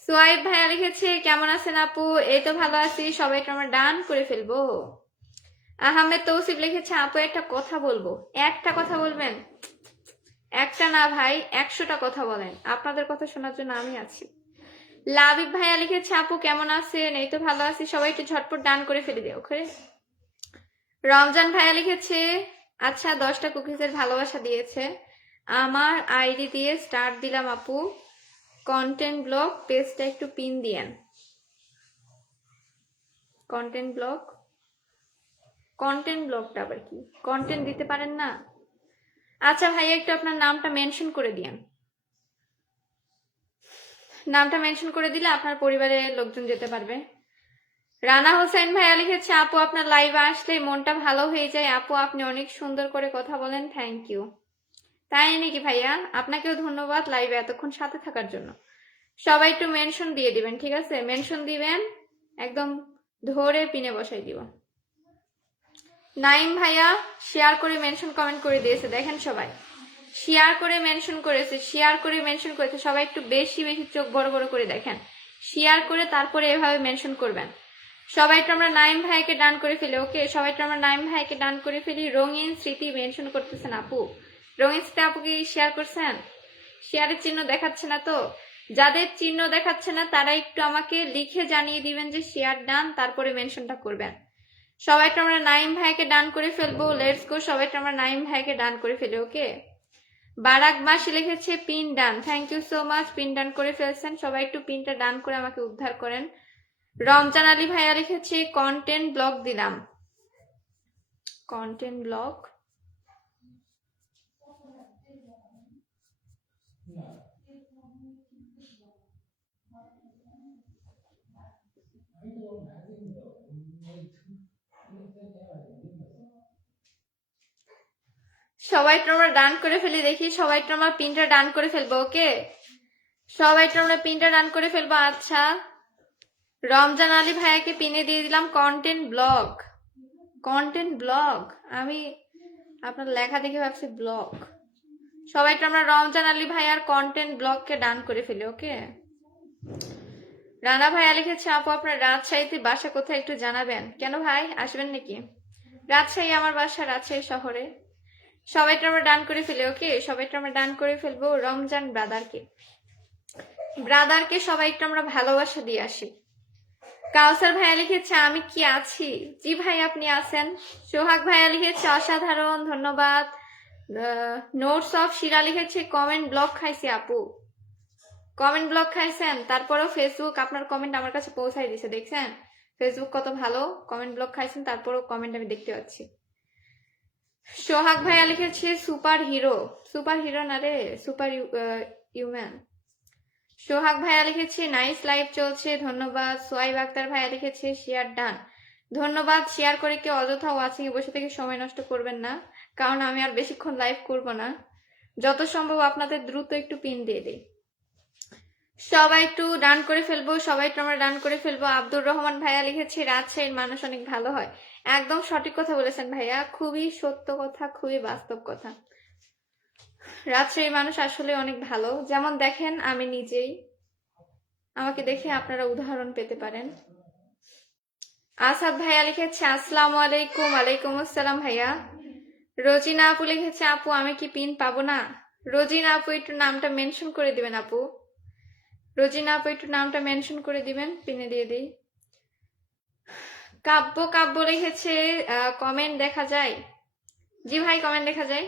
সোয়াইব ভাইয়া লিখেছে কেমন আছেন আপু, এই তো ভালো আছি। সবাই একটু আমরা ডান করে ফেলবো। আহমেদ তৌসিফ লিখেছে আপু একটা কথা বলবো। একটা কথা বলবেন? একটা না ভাই, 100টা কথা বলেন, আপনাদের কথা শোনার জন্য আমি আছি। লাবিব ভাইয়া লিখেছে আপু কেমন আছেন, এই তো ভালো আছি। সবাই একটু ঝটপট ডান করে ফেলে দিও। ওকে, রমজান ভাইয়া লিখেছে আচ্ছা 10টা কুকিজের ভালোবাসা দিয়েছে। আমার আইডি দিয়ে স্টার্ট দিলাম আপু, কন্টেন্ট ব্লগ পেজটা একটু পিন দিয়েন। কন্টেন্ট ব্লগ, কন্টেন্ট ব্লগটা আবার কি? কন্টেন্ট দিতে পারেন না? আচ্ছা ভাইয়া একটু আপনার নামটা মেনশন করে দিয়েন। নামটা মেনশন করে দিলে আপনার পরিবারের লোকজন যেতে পারবে। রানা হোসেন ভাইয়া লিখেছে আপু আপনার লাইভে আসলে মনটা ভালো হয়ে যায়। আপু আপনি অনেক সুন্দর করে কথা বলেন, থ্যাংক ইউ। তাই নাকি ভাইয়া? আপনাকেও ধন্যবাদ লাইভে এতক্ষণ সাথে থাকার জন্য। সবাই একটু মেনশন দিয়ে দিবেন, ঠিক আছে? মেনশন দিবেন, একদম ধরে পিনে বসাই দিব। নাইম ভাইয়া শেয়ার করে মেনশন কমেন্ট করে দিয়েছে, দেখেন সবাই শেয়ার করে মেনশন করেছে, শেয়ার করে মেনশন করেছে। সবাই একটু বেশি বেশি চোখ বড় বড় করে দেখেন, শেয়ার করে তারপরে এভাবে মেনশন করবেন। সবাই একটু আমরা নাইম ভাইকে ডান করে ফেলি। ওকে, সবাই একটু আমরা নাইম ভাইকে ডান করে ফেলি। রঙিন স্মৃতি মেনশন করতেছেন আপু, রঙিন স্মৃতি আপু কি শেয়ার করছেন? শেয়ারের চিহ্ন দেখাচ্ছে না তো? যাদের চিহ্ন দেখাচ্ছে না তারা একটু আমাকে লিখে জানিয়ে দিবেন যে শেয়ার ডান, তারপরে মেনশনটা করবেন। সবাই একটু আমরা নাইম ভাইকে ডান করে ফেলবো। লেটস গো, সবাই একটু আমরা নাইম ভাইকে ডান করে ফেলি। ওকে, বারাক মাসি লিখেছে pin done, thank you so much, pin done করে ফেলছেন। সবাই একটু পিনটা ডান করে আমাকে উদ্ধার করেন। রমজান আলী ভাইয়া লিখেছে কন্টেন্ট ব্লগ দিলাম, কন্টেন্ট ব্লগ। সবাই একটু আমরা ডান করে ফেলি দেখি, সবাই একটু আমরা পিনটা ডান করে ফেলবো। ওকে, সবাই একটু আমরা পিনটা ডান করে ফেলবো। আচ্ছা, রমজান আলী ভাইয়াকে পিনে দিয়ে দিলাম কন্টেন্ট ব্লগ, কন্টেন্ট ব্লগ। আমি আপনার লেখা দেখে ভাবছি ব্লগ। সবাই একটু আমরা রমজান আলী ভাইয়ার কন্টেন্ট ব্লগকে ডান করে ফেলি। ওকে, রানা ভাইয়া লিখেছে আপু আপনার রাজশাহীতে বাসা কোথায় একটু জানাবেন। কেন ভাই, আসবেন নাকি? রাজশাহী আমার বাসা, রাজশাহী শহরে। সবাই একটু আমরা ডান করে ফেলি। ওকে, সবাই একটু আমরা ডান করে ফেলবো। রমজান ব্রাদারকে, ব্রাদারকে সবাই একটু আমরা ভালোবাসা দিয়ে আসি। কাউসার ভাইয়া লিখেছে আমি কি আছি। জি ভাই আপনি আছেন। সোহাগ ভাইয়া লিখেছে অসাধারণ, ধন্যবাদ। নোটস অফ শিরা লিখেছে কমেন্ট ব্লক খাইছি আপু, কমেন্ট ব্লক খাইছেন, তারপরেও ফেসবুক আপনার কমেন্ট আমার কাছে পৌঁছাই দিছে। দেখছেন ফেসবুক কত ভালো, কমেন্ট ব্লক খাইছেন তারপরেও কমেন্ট আমি দেখতে পাচ্ছি। সোহাগ ভাইয়া লিখেছে সুপার হিরো, সুপার হিরো না রে, সুপার ইউম্যান। সোহাগ ভাইয়া লিখেছে নাইস লাইভ চলছে, ধন্যবাদ। সোয়াইব আক্তার ভাইয়া লিখেছে শেয়ার ডান, ধন্যবাদ। শেয়ার করে কেউ অযথা ওয়াচিং বসে থেকে সময় নষ্ট করবেন না, কারণ আমি আর বেশিক্ষণ লাইভ করব না। যত সম্ভব আপনাদের দ্রুত একটু পিন দিয়ে দিই। সবাই একটু ডান করে ফেলবো, সবাই একটু আমরা ডান করে ফেলবো। আব্দুর রহমান ভাইয়া লিখেছে রাজশাহীর মানুষ অনেক ভালো হয়। একদম সঠিক কথা বলেছেন ভাইয়া, খুবই সত্য কথা, খুবই বাস্তব কথা। রাজশাহীর মানুষ আসলে অনেক ভালো, যেমন দেখেন আমি নিজেই, আমাকে দেখে আপনারা উদাহরণ পেতে পারেন। আসাদ ভাইয়া লিখেছে আসসালামু আলাইকুম। ওয়ালাইকুম আসসালাম ভাইয়া। রোজিনা আপু লিখেছে আপু আমি কি পিন পাবো না? রোজিনা আপু একটু নামটা মেনশন করে দিবেন আপু, রোজিনা আপু একটু নামটা মেনশন করে দিবেন, পিনে দিয়ে দিই। কাব্য কাব্য লিখেছে কমেন্ট দেখা যায়? জি ভাই কমেন্ট দেখা যায়।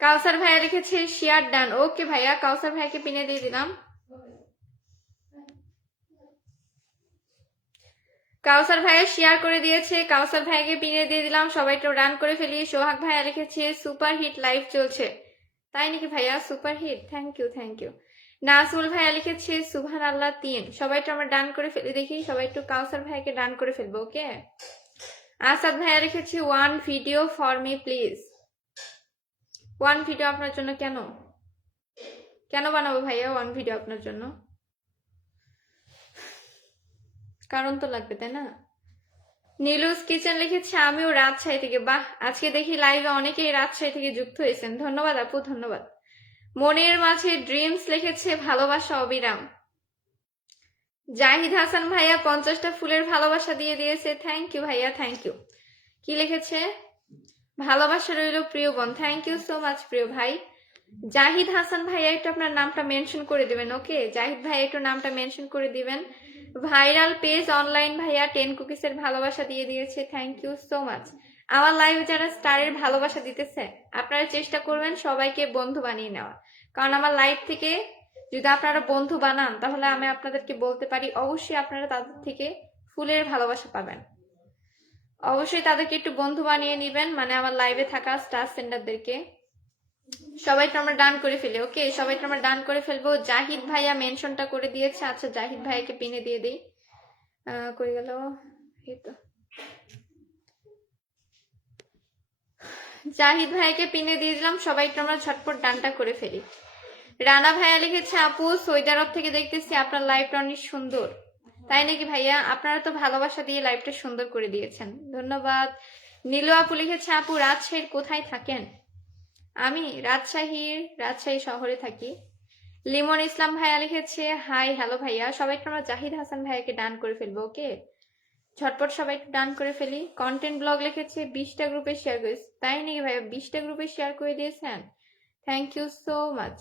কাউসার ভাইয়া লিখেছে শেয়ার ডান, ওকে ভাইয়া, কাউসার ভাইকে পিনে দিয়ে দিলাম। কাউসার ভাইয়া শেয়ার করে দিয়েছে, কাউসার ভাইকে পিনে দিয়ে দিলাম। সবাই একটু রান করে ফেলি। সোহাগ ভাইয়া লিখেছে সুপার হিট লাইভ চলছে, তাই নাকি ভাইয়া? Super hit, thank you thank you. Nasul ভাইয়া লিখেছে সুবহান আল্লাহ 3। সবাই একটু আমরা ডান করে ফেলি, দেখি সবাই একটু কাউসার ভাইকে ডান করে ফেলবো, ওকে। আসাদ ভাইয়া লিখেছে 1 video for me please. 1 video আপনার জন্য? কেন কেন বানাবো ভাইয়া 1 ভিডিও আপনার জন্য? কারণ তো লাগবে, তাই না? নীলুস কিচেন লিখেছে আমিও রাজশাহী থেকে। বাহ, আজকে দেখি লাইভে অনেকেই রাজশাহী থেকে যুক্ত হয়েছেন, ধন্যবাদ আপু, ধন্যবাদ। মনের মাঝে ড্রিমস লিখেছে ভালোবাসা অবিরাম। জাহিদ হাসান ভাইয়া 50টা ফুলের ভালোবাসা দিয়ে দিয়েছে, থ্যাংক ইউ ভাইয়া, থ্যাংক ইউ। কি লিখেছে? ভালোবাসা রইল প্রিয় বোন, থ্যাংক ইউ সো মাচ প্রিয় ভাই। জাহিদ হাসান ভাইয়া একটু আপনার নামটা মেনশন করে দিবেন, ওকে। জাহিদ ভাই একটু নামটা মেনশন করে দিবেন। ভাইরাল পেজ অনলাইন ভাইয়া 10 কুকিসের ভালোবাসা দিয়ে দিয়েছে, থ্যাংক ইউ সো মাচ। আমার লাইভে যারা স্টারের ভালোবাসা দিতেছে আপনারা চেষ্টা করবেন সবাইকে বন্ধু বানিয়ে নেওয়া, কারণ আমার লাইভ থেকে যদি আপনারা বন্ধু বানান তাহলে আমি আপনাদেরকে বলতে পারি অবশ্যই আপনারা তাদের থেকে ফুলের ভালোবাসা পাবেন। অবশ্যই তাদেরকে একটু বন্ধু বানিয়ে নিবেন, মানে আমার লাইভে থাকা স্টার সেন্ডারদেরকে। সবাই তো আমরা ডান করে ফেলি, ওকে। সবাই তো আমরা ডান করে ফেলবো। জাহিদ ভাইয়া মেনশনটা করে দিয়েছে, আচ্ছা জাহিদ ভাইয়াকে পিনে দিয়ে দিই। করে গেল, এই তো জাহিদ ভাইকে পিনে দিয়ে দিলাম। সবাই তো আমরা ঝটপট ডানটা করে ফেলি। রানা ভাইয়া লিখেছে আপু সৌদি আরব থেকে দেখতেছি আপনার লাইভটা অনেক সুন্দর, তাই নাকি ভাইয়া? আপনারা তো ভালোবাসা দিয়ে লাইভটা সুন্দর করে দিয়েছেন, ধন্যবাদ। নীলু আপু লিখেছে আপু রাজশাহীর কোথায় থাকেন? আমি রাজশাহী শহরে থাকি। লিমন ইসলাম ভাইয়া লিখেছে হাই হ্যালো ভাইয়া। সবাই আমরা জাহিদ হাসান ভাইয়াকে ডান করে ফেলবো, ওকে। ঝটপট সবাই একটু ডান করে ফেলি। কন্টেন্ট ব্লগ লিখেছে 20টা গ্রুপে শেয়ার করেছে, তাই নাকি ভাইয়া? 20টা গ্রুপে শেয়ার করে দিয়েছেন, থ্যাংক ইউ সো মাচ।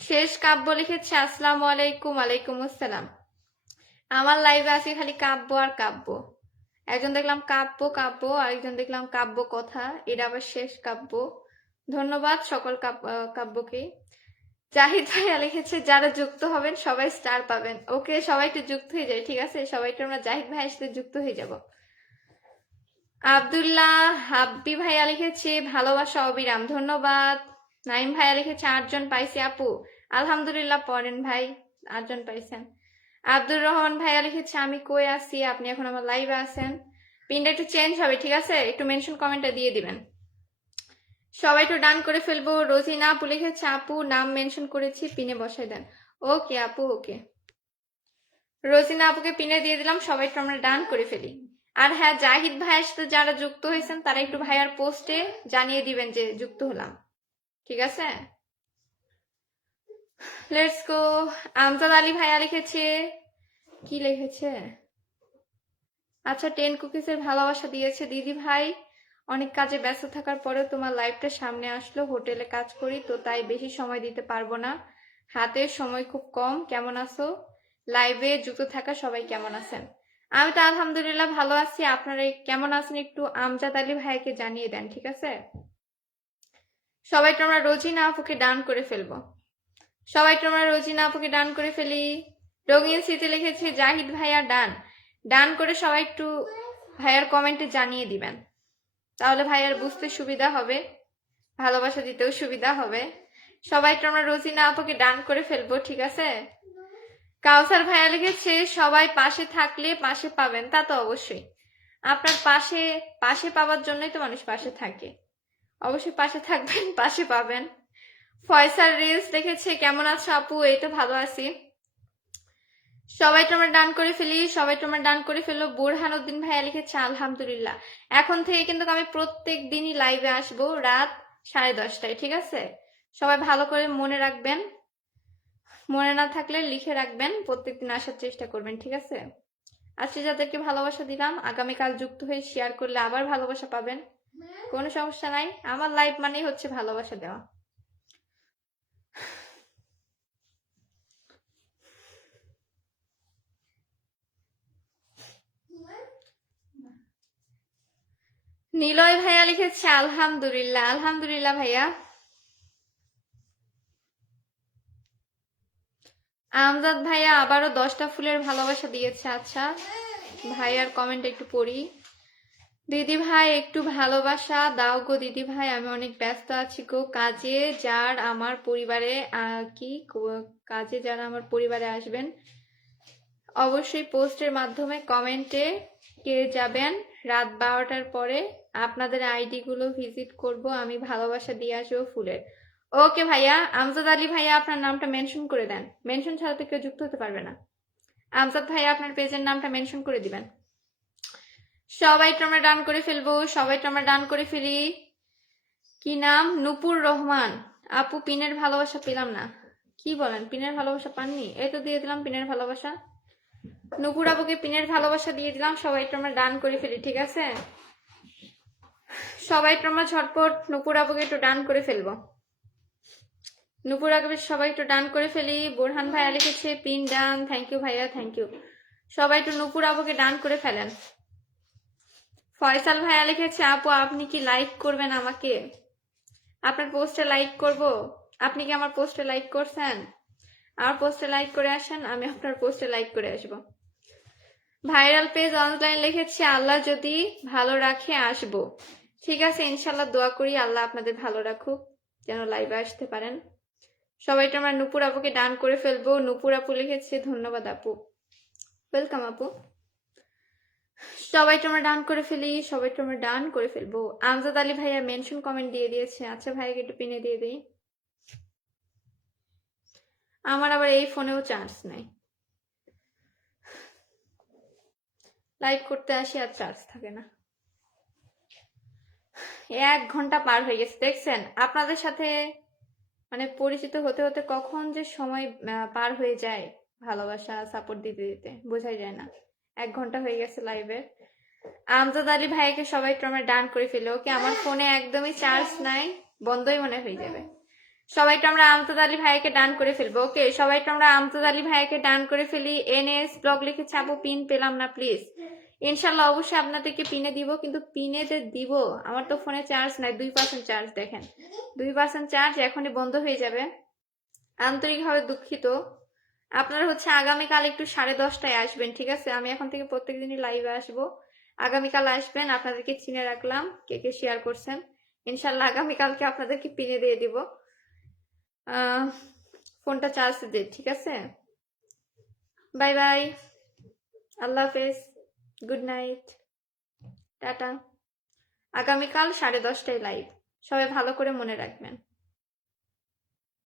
শেষ কাব্য লিখেছে আসসালামু আলাইকুম। ওয়ালাইকুম আসসালাম। আমার লাইভে আছে খালি কাব্য আর কাব্য। একজন দেখলাম কাব্য কাব্য, আরেকজন দেখলাম কাব্য কথা, এটা আবার শেষ কাব্য। ধন্যবাদ সকল কাব্যকে। জাহিদ ভাইয়া লিখেছে যারা যুক্ত হবেন সবাই স্টার পাবেন, ওকে। সবাই একটু যুক্ত হয়ে যায়, ঠিক আছে? সবাইকে আমরা জাহিদ ভাইয়ের সাথে যুক্ত হয়ে যাব। আব্দুল্লাহ হাব্বি ভাইয়া লিখেছে ভালোবাসা অবিরাম, ধন্যবাদ। নাইম ভাইয়া লিখেছে 8 জন পাইছি আপু, আলহামদুলিল্লাহ পড়েন ভাই, 8 জন পাইছেন। আব্দুর রহমান ভাইয়া লিখেছে আমি কই আছি, আপনি এখন আমার লাইভে আছেন। পিনটা একটু চেঞ্জ হবে, ঠিক আছে? একটু মেনশন কমেন্টটা দিয়ে দিবেন। সবাই একটু ডান করে ফেলবো। রোজিনা আপু লিখেছে আপু নাম মেনশন করেছি, পিনে বসাই দেন, ওকে আপু, ওকে। রোজিনা আপুকে পিনে দিয়ে দিলাম। সবাই একটু আমরা ডান করে ফেলি। আর হ্যাঁ, জাহিদ ভাইয়ের সাথে যারা যুক্ত হয়েছেন তারা একটু ভাইয়ার পোস্টে জানিয়ে দিবেন যে যুক্ত হলাম, ঠিক আছে? Let's go. আমজাদ আলী ভাইয়া লিখেছে, কি লিখেছে? আচ্ছা 10 কুকিজের ভালোবাসা দিয়েছে। দিদি ভাই অনেক কাজে ব্যস্ত থাকার পরেও তোমার লাইভটা সামনে আসলো, হোটেলে কাজ করি তো তাই বেশি সময় দিতে পারবো না, হাতে সময় খুব কম। কেমন আছো? লাইভে যুক্ত থাকা সবাই কেমন আছেন? আমি তো আলহামদুলিল্লাহ ভালো আছি। আপনারা কেমন আছেন একটু আমজাদ আলী ভাইকে জানিয়ে দেন, ঠিক আছে? সবাই তো আমরা রোজিনা আপুকে ডান করে ফেলবো। সবাই তো আমরা রোজিনা আপুকে ডান করে ফেলি। রঙিন স্মৃতি লিখেছে জাহিদ ভাইয়া ডান। ডান করে সবাই একটু ভাইয়ার কমেন্টে জানিয়ে দিবেন, তাহলে ভাইয়ার বুঝতে সুবিধা হবে, ভালোবাসা দিতেও সুবিধা হবে। সবাই একটু আমরা রোজিনা আপুকে ডান করে ফেলবো, ঠিক আছে? কাউসার ভাইয়া লিখেছে সবাই পাশে থাকলে পাশে পাবেন, তা তো অবশ্যই। আপনার পাশে পাশে পাওয়ার জন্যই তো মানুষ পাশে থাকে, অবশ্যই পাশে থাকবেন, পাশে পাবেন। ফয়সাল রিলস লিখেছে কেমন আছো আপু? এই তো ভালো আছি। সবাই তোমরা ডান করে ফেলি, সবাই তোমরা ডান করে ফেলো। বোরহান উদ্দিন ভাইয়া লিখেছে আলহামদুলিল্লাহ। এখন থেকে কিন্তু আমি প্রত্যেক দিনই লাইভে আসবো রাত 10:30টায়, ঠিক আছে? সবাই ভালো করে মনে রাখবেন, মনে না থাকলে লিখে রাখবেন, প্রত্যেকদিন আসার চেষ্টা করবেন, ঠিক আছে? আজকে যাদেরকে ভালোবাসা দিলাম, আগামীকাল যুক্ত হয়ে শেয়ার করলে আবার ভালোবাসা পাবেন, কোনো সমস্যা নাই। আমার লাইফ মানেই হচ্ছে ভালোবাসা দেওয়া। নিলয় ভাইয়া লিখেছে আলহামদুলিল্লাহ। আলহামদুলিল্লাহ ভাইয়া। আমজাদ ভাইয়া আবারও 10টা ফুলের ভালোবাসা দিয়েছে। আচ্ছা ভাইয়ার কমেন্ট একটু পড়ি। দিদি ভাই একটু ভালোবাসা দাও গো দিদি ভাই, আমি অনেক ব্যস্ত আছি গো কাজে, যার আমার পরিবারে কাজে যারা আমার পরিবারে আসবেন অবশ্যই পোস্টের মাধ্যমে কমেন্টে কে যাবেন রাত 12টার পরে, আপনাদের আইডি গুলো ভিজিট করব, আমি ভালোবাসা দিয়ে আসবো ফুলের। ওকে ভাইয়া। আমজাদ আলী ভাইয়া আপনার নামটা মেনশন করে দেন, মেনশন ছাড়া তো কেউ যুক্ত হতে পারবে না। আমজাদ ভাইয়া আপনার পেজের নামটা মেনশন করে দিবেন। সবাই তোমরা ডান করে ফেলবো, সবাই তোমরা ডান করে ফেলি। কি নাম? নূপুর রহমান আপু। পিনের ভালোবাসা পেলাম না, কি বলেন? পিনের ভালোবাসা পাননি? এই তো দিয়ে দিলাম পিনের ভালোবাসা। নূপুর আপুকে পিনের ভালোবাসা দিয়ে দিলাম। সবাই তোমরা ডান করে ফেলি, ঠিক আছে? সবাই তোমরা ঝটপট নূপুর আপুকে একটু ডান করে ফেলবো। নূপুর আপুকে সবাই একটু ডান করে ফেলি। বোরহান ভাইয়া লিখেছে পিন ডান, থ্যাংক ইউ ভাইয়া, থ্যাংক ইউ। সবাই একটু নূপুর আপুকে ডান করে ফেলেন। ফয়সাল ভাইয়া লিখেছে আপু আপনি কি লাইক করবেন আমাকে? আপনার পোস্টে লাইক করব? আপনি কি আমার পোস্টে লাইক করছেন? আমার পোস্টে লাইক করে আসেন, আমি আপনার পোস্টে লাইক করে আসবো। ভাইরাল পেজ অনলাইন লিখেছে আল্লাহ যদি ভালো রাখে আসবো। ঠিক আছে, ইনশাল্লাহ দোয়া করি আল্লাহ আপনাদের ভালো রাখুক, যেন লাইভে আসতে পারেন। সবাই তো আমরা নূপুর আপুকে ডান করে ফেলবো। নূপুর আপু লিখেছে ধন্যবাদ আপু, ওয়েলকাম আপু। সবাই তোমরা ডান করে ফেলি, সবাই তোমরা ডান করে ফেলবো। আমজাদ আলী ভাইয়া মেনশন কমেন্ট দিয়ে দিয়েছে। আচ্ছা ভাইয়াকে একটু পিনে দিয়ে দিই। আমার আবার এই ফোনেও চার্জ নাই, লাইভ করতে আসি আর চার্জ থাকে না। 1 ঘন্টা পার হয়ে গেছে, দেখছেন? আপনাদের সাথে মানে পরিচিত হতে হতে কখন যে সময় পার হয়ে যায়, ভালোবাসা সাপোর্ট দিতে দিতে বোঝাই যায় না। 1 ঘন্টা হয়ে গেছে লাইভে। আমজাদ আলী ভাইকে সবাই একটু আমরা ডান করে ফেলি। ওকে, আমার ফোনে একদমই চার্জ নাই, বন্ধই মনে হয়ে যাবে। সবাই তো আমরা আমজাদ আলী ভাইকে ডান করে ফেলবো। ওকে, সবাই তো আমরা আমজাদ আলী ভাইকে ডান করে ফেলি। NS ব্লগ লিখেছে আপু পিন পেলাম না প্লিজ। ইনশাল্লাহ অবশ্যই আপনাদেরকে পিনে দিব, কিন্তু পিনে যে দিব আমার তো ফোনে চার্জ নাই, 2% চার্জ। দেখেন 2% চার্জ, এখনই বন্ধ হয়ে যাবে। আন্তরিকভাবে দুঃখিত। আপনারা হচ্ছে আগামীকাল একটু 10:30টায় আসবেন, ঠিক আছে? আমি এখন থেকে প্রত্যেকদিনই লাইভে আসবো। আগামীকাল আসবেন, আপনাদেরকে চিনে রাখলাম কে কে শেয়ার করছেন। ইনশাল্লাহ আগামীকালকে আপনাদেরকে পিনে দিয়ে দিব। ফোনটা চার্জ দিয়ে, ঠিক আছে? বাই বাই, আল্লাহ হাফেজ, গুড নাইট, টাটা। আগামীকাল 10:30টায় লাইভ, সবাই ভালো করে মনে রাখবেন।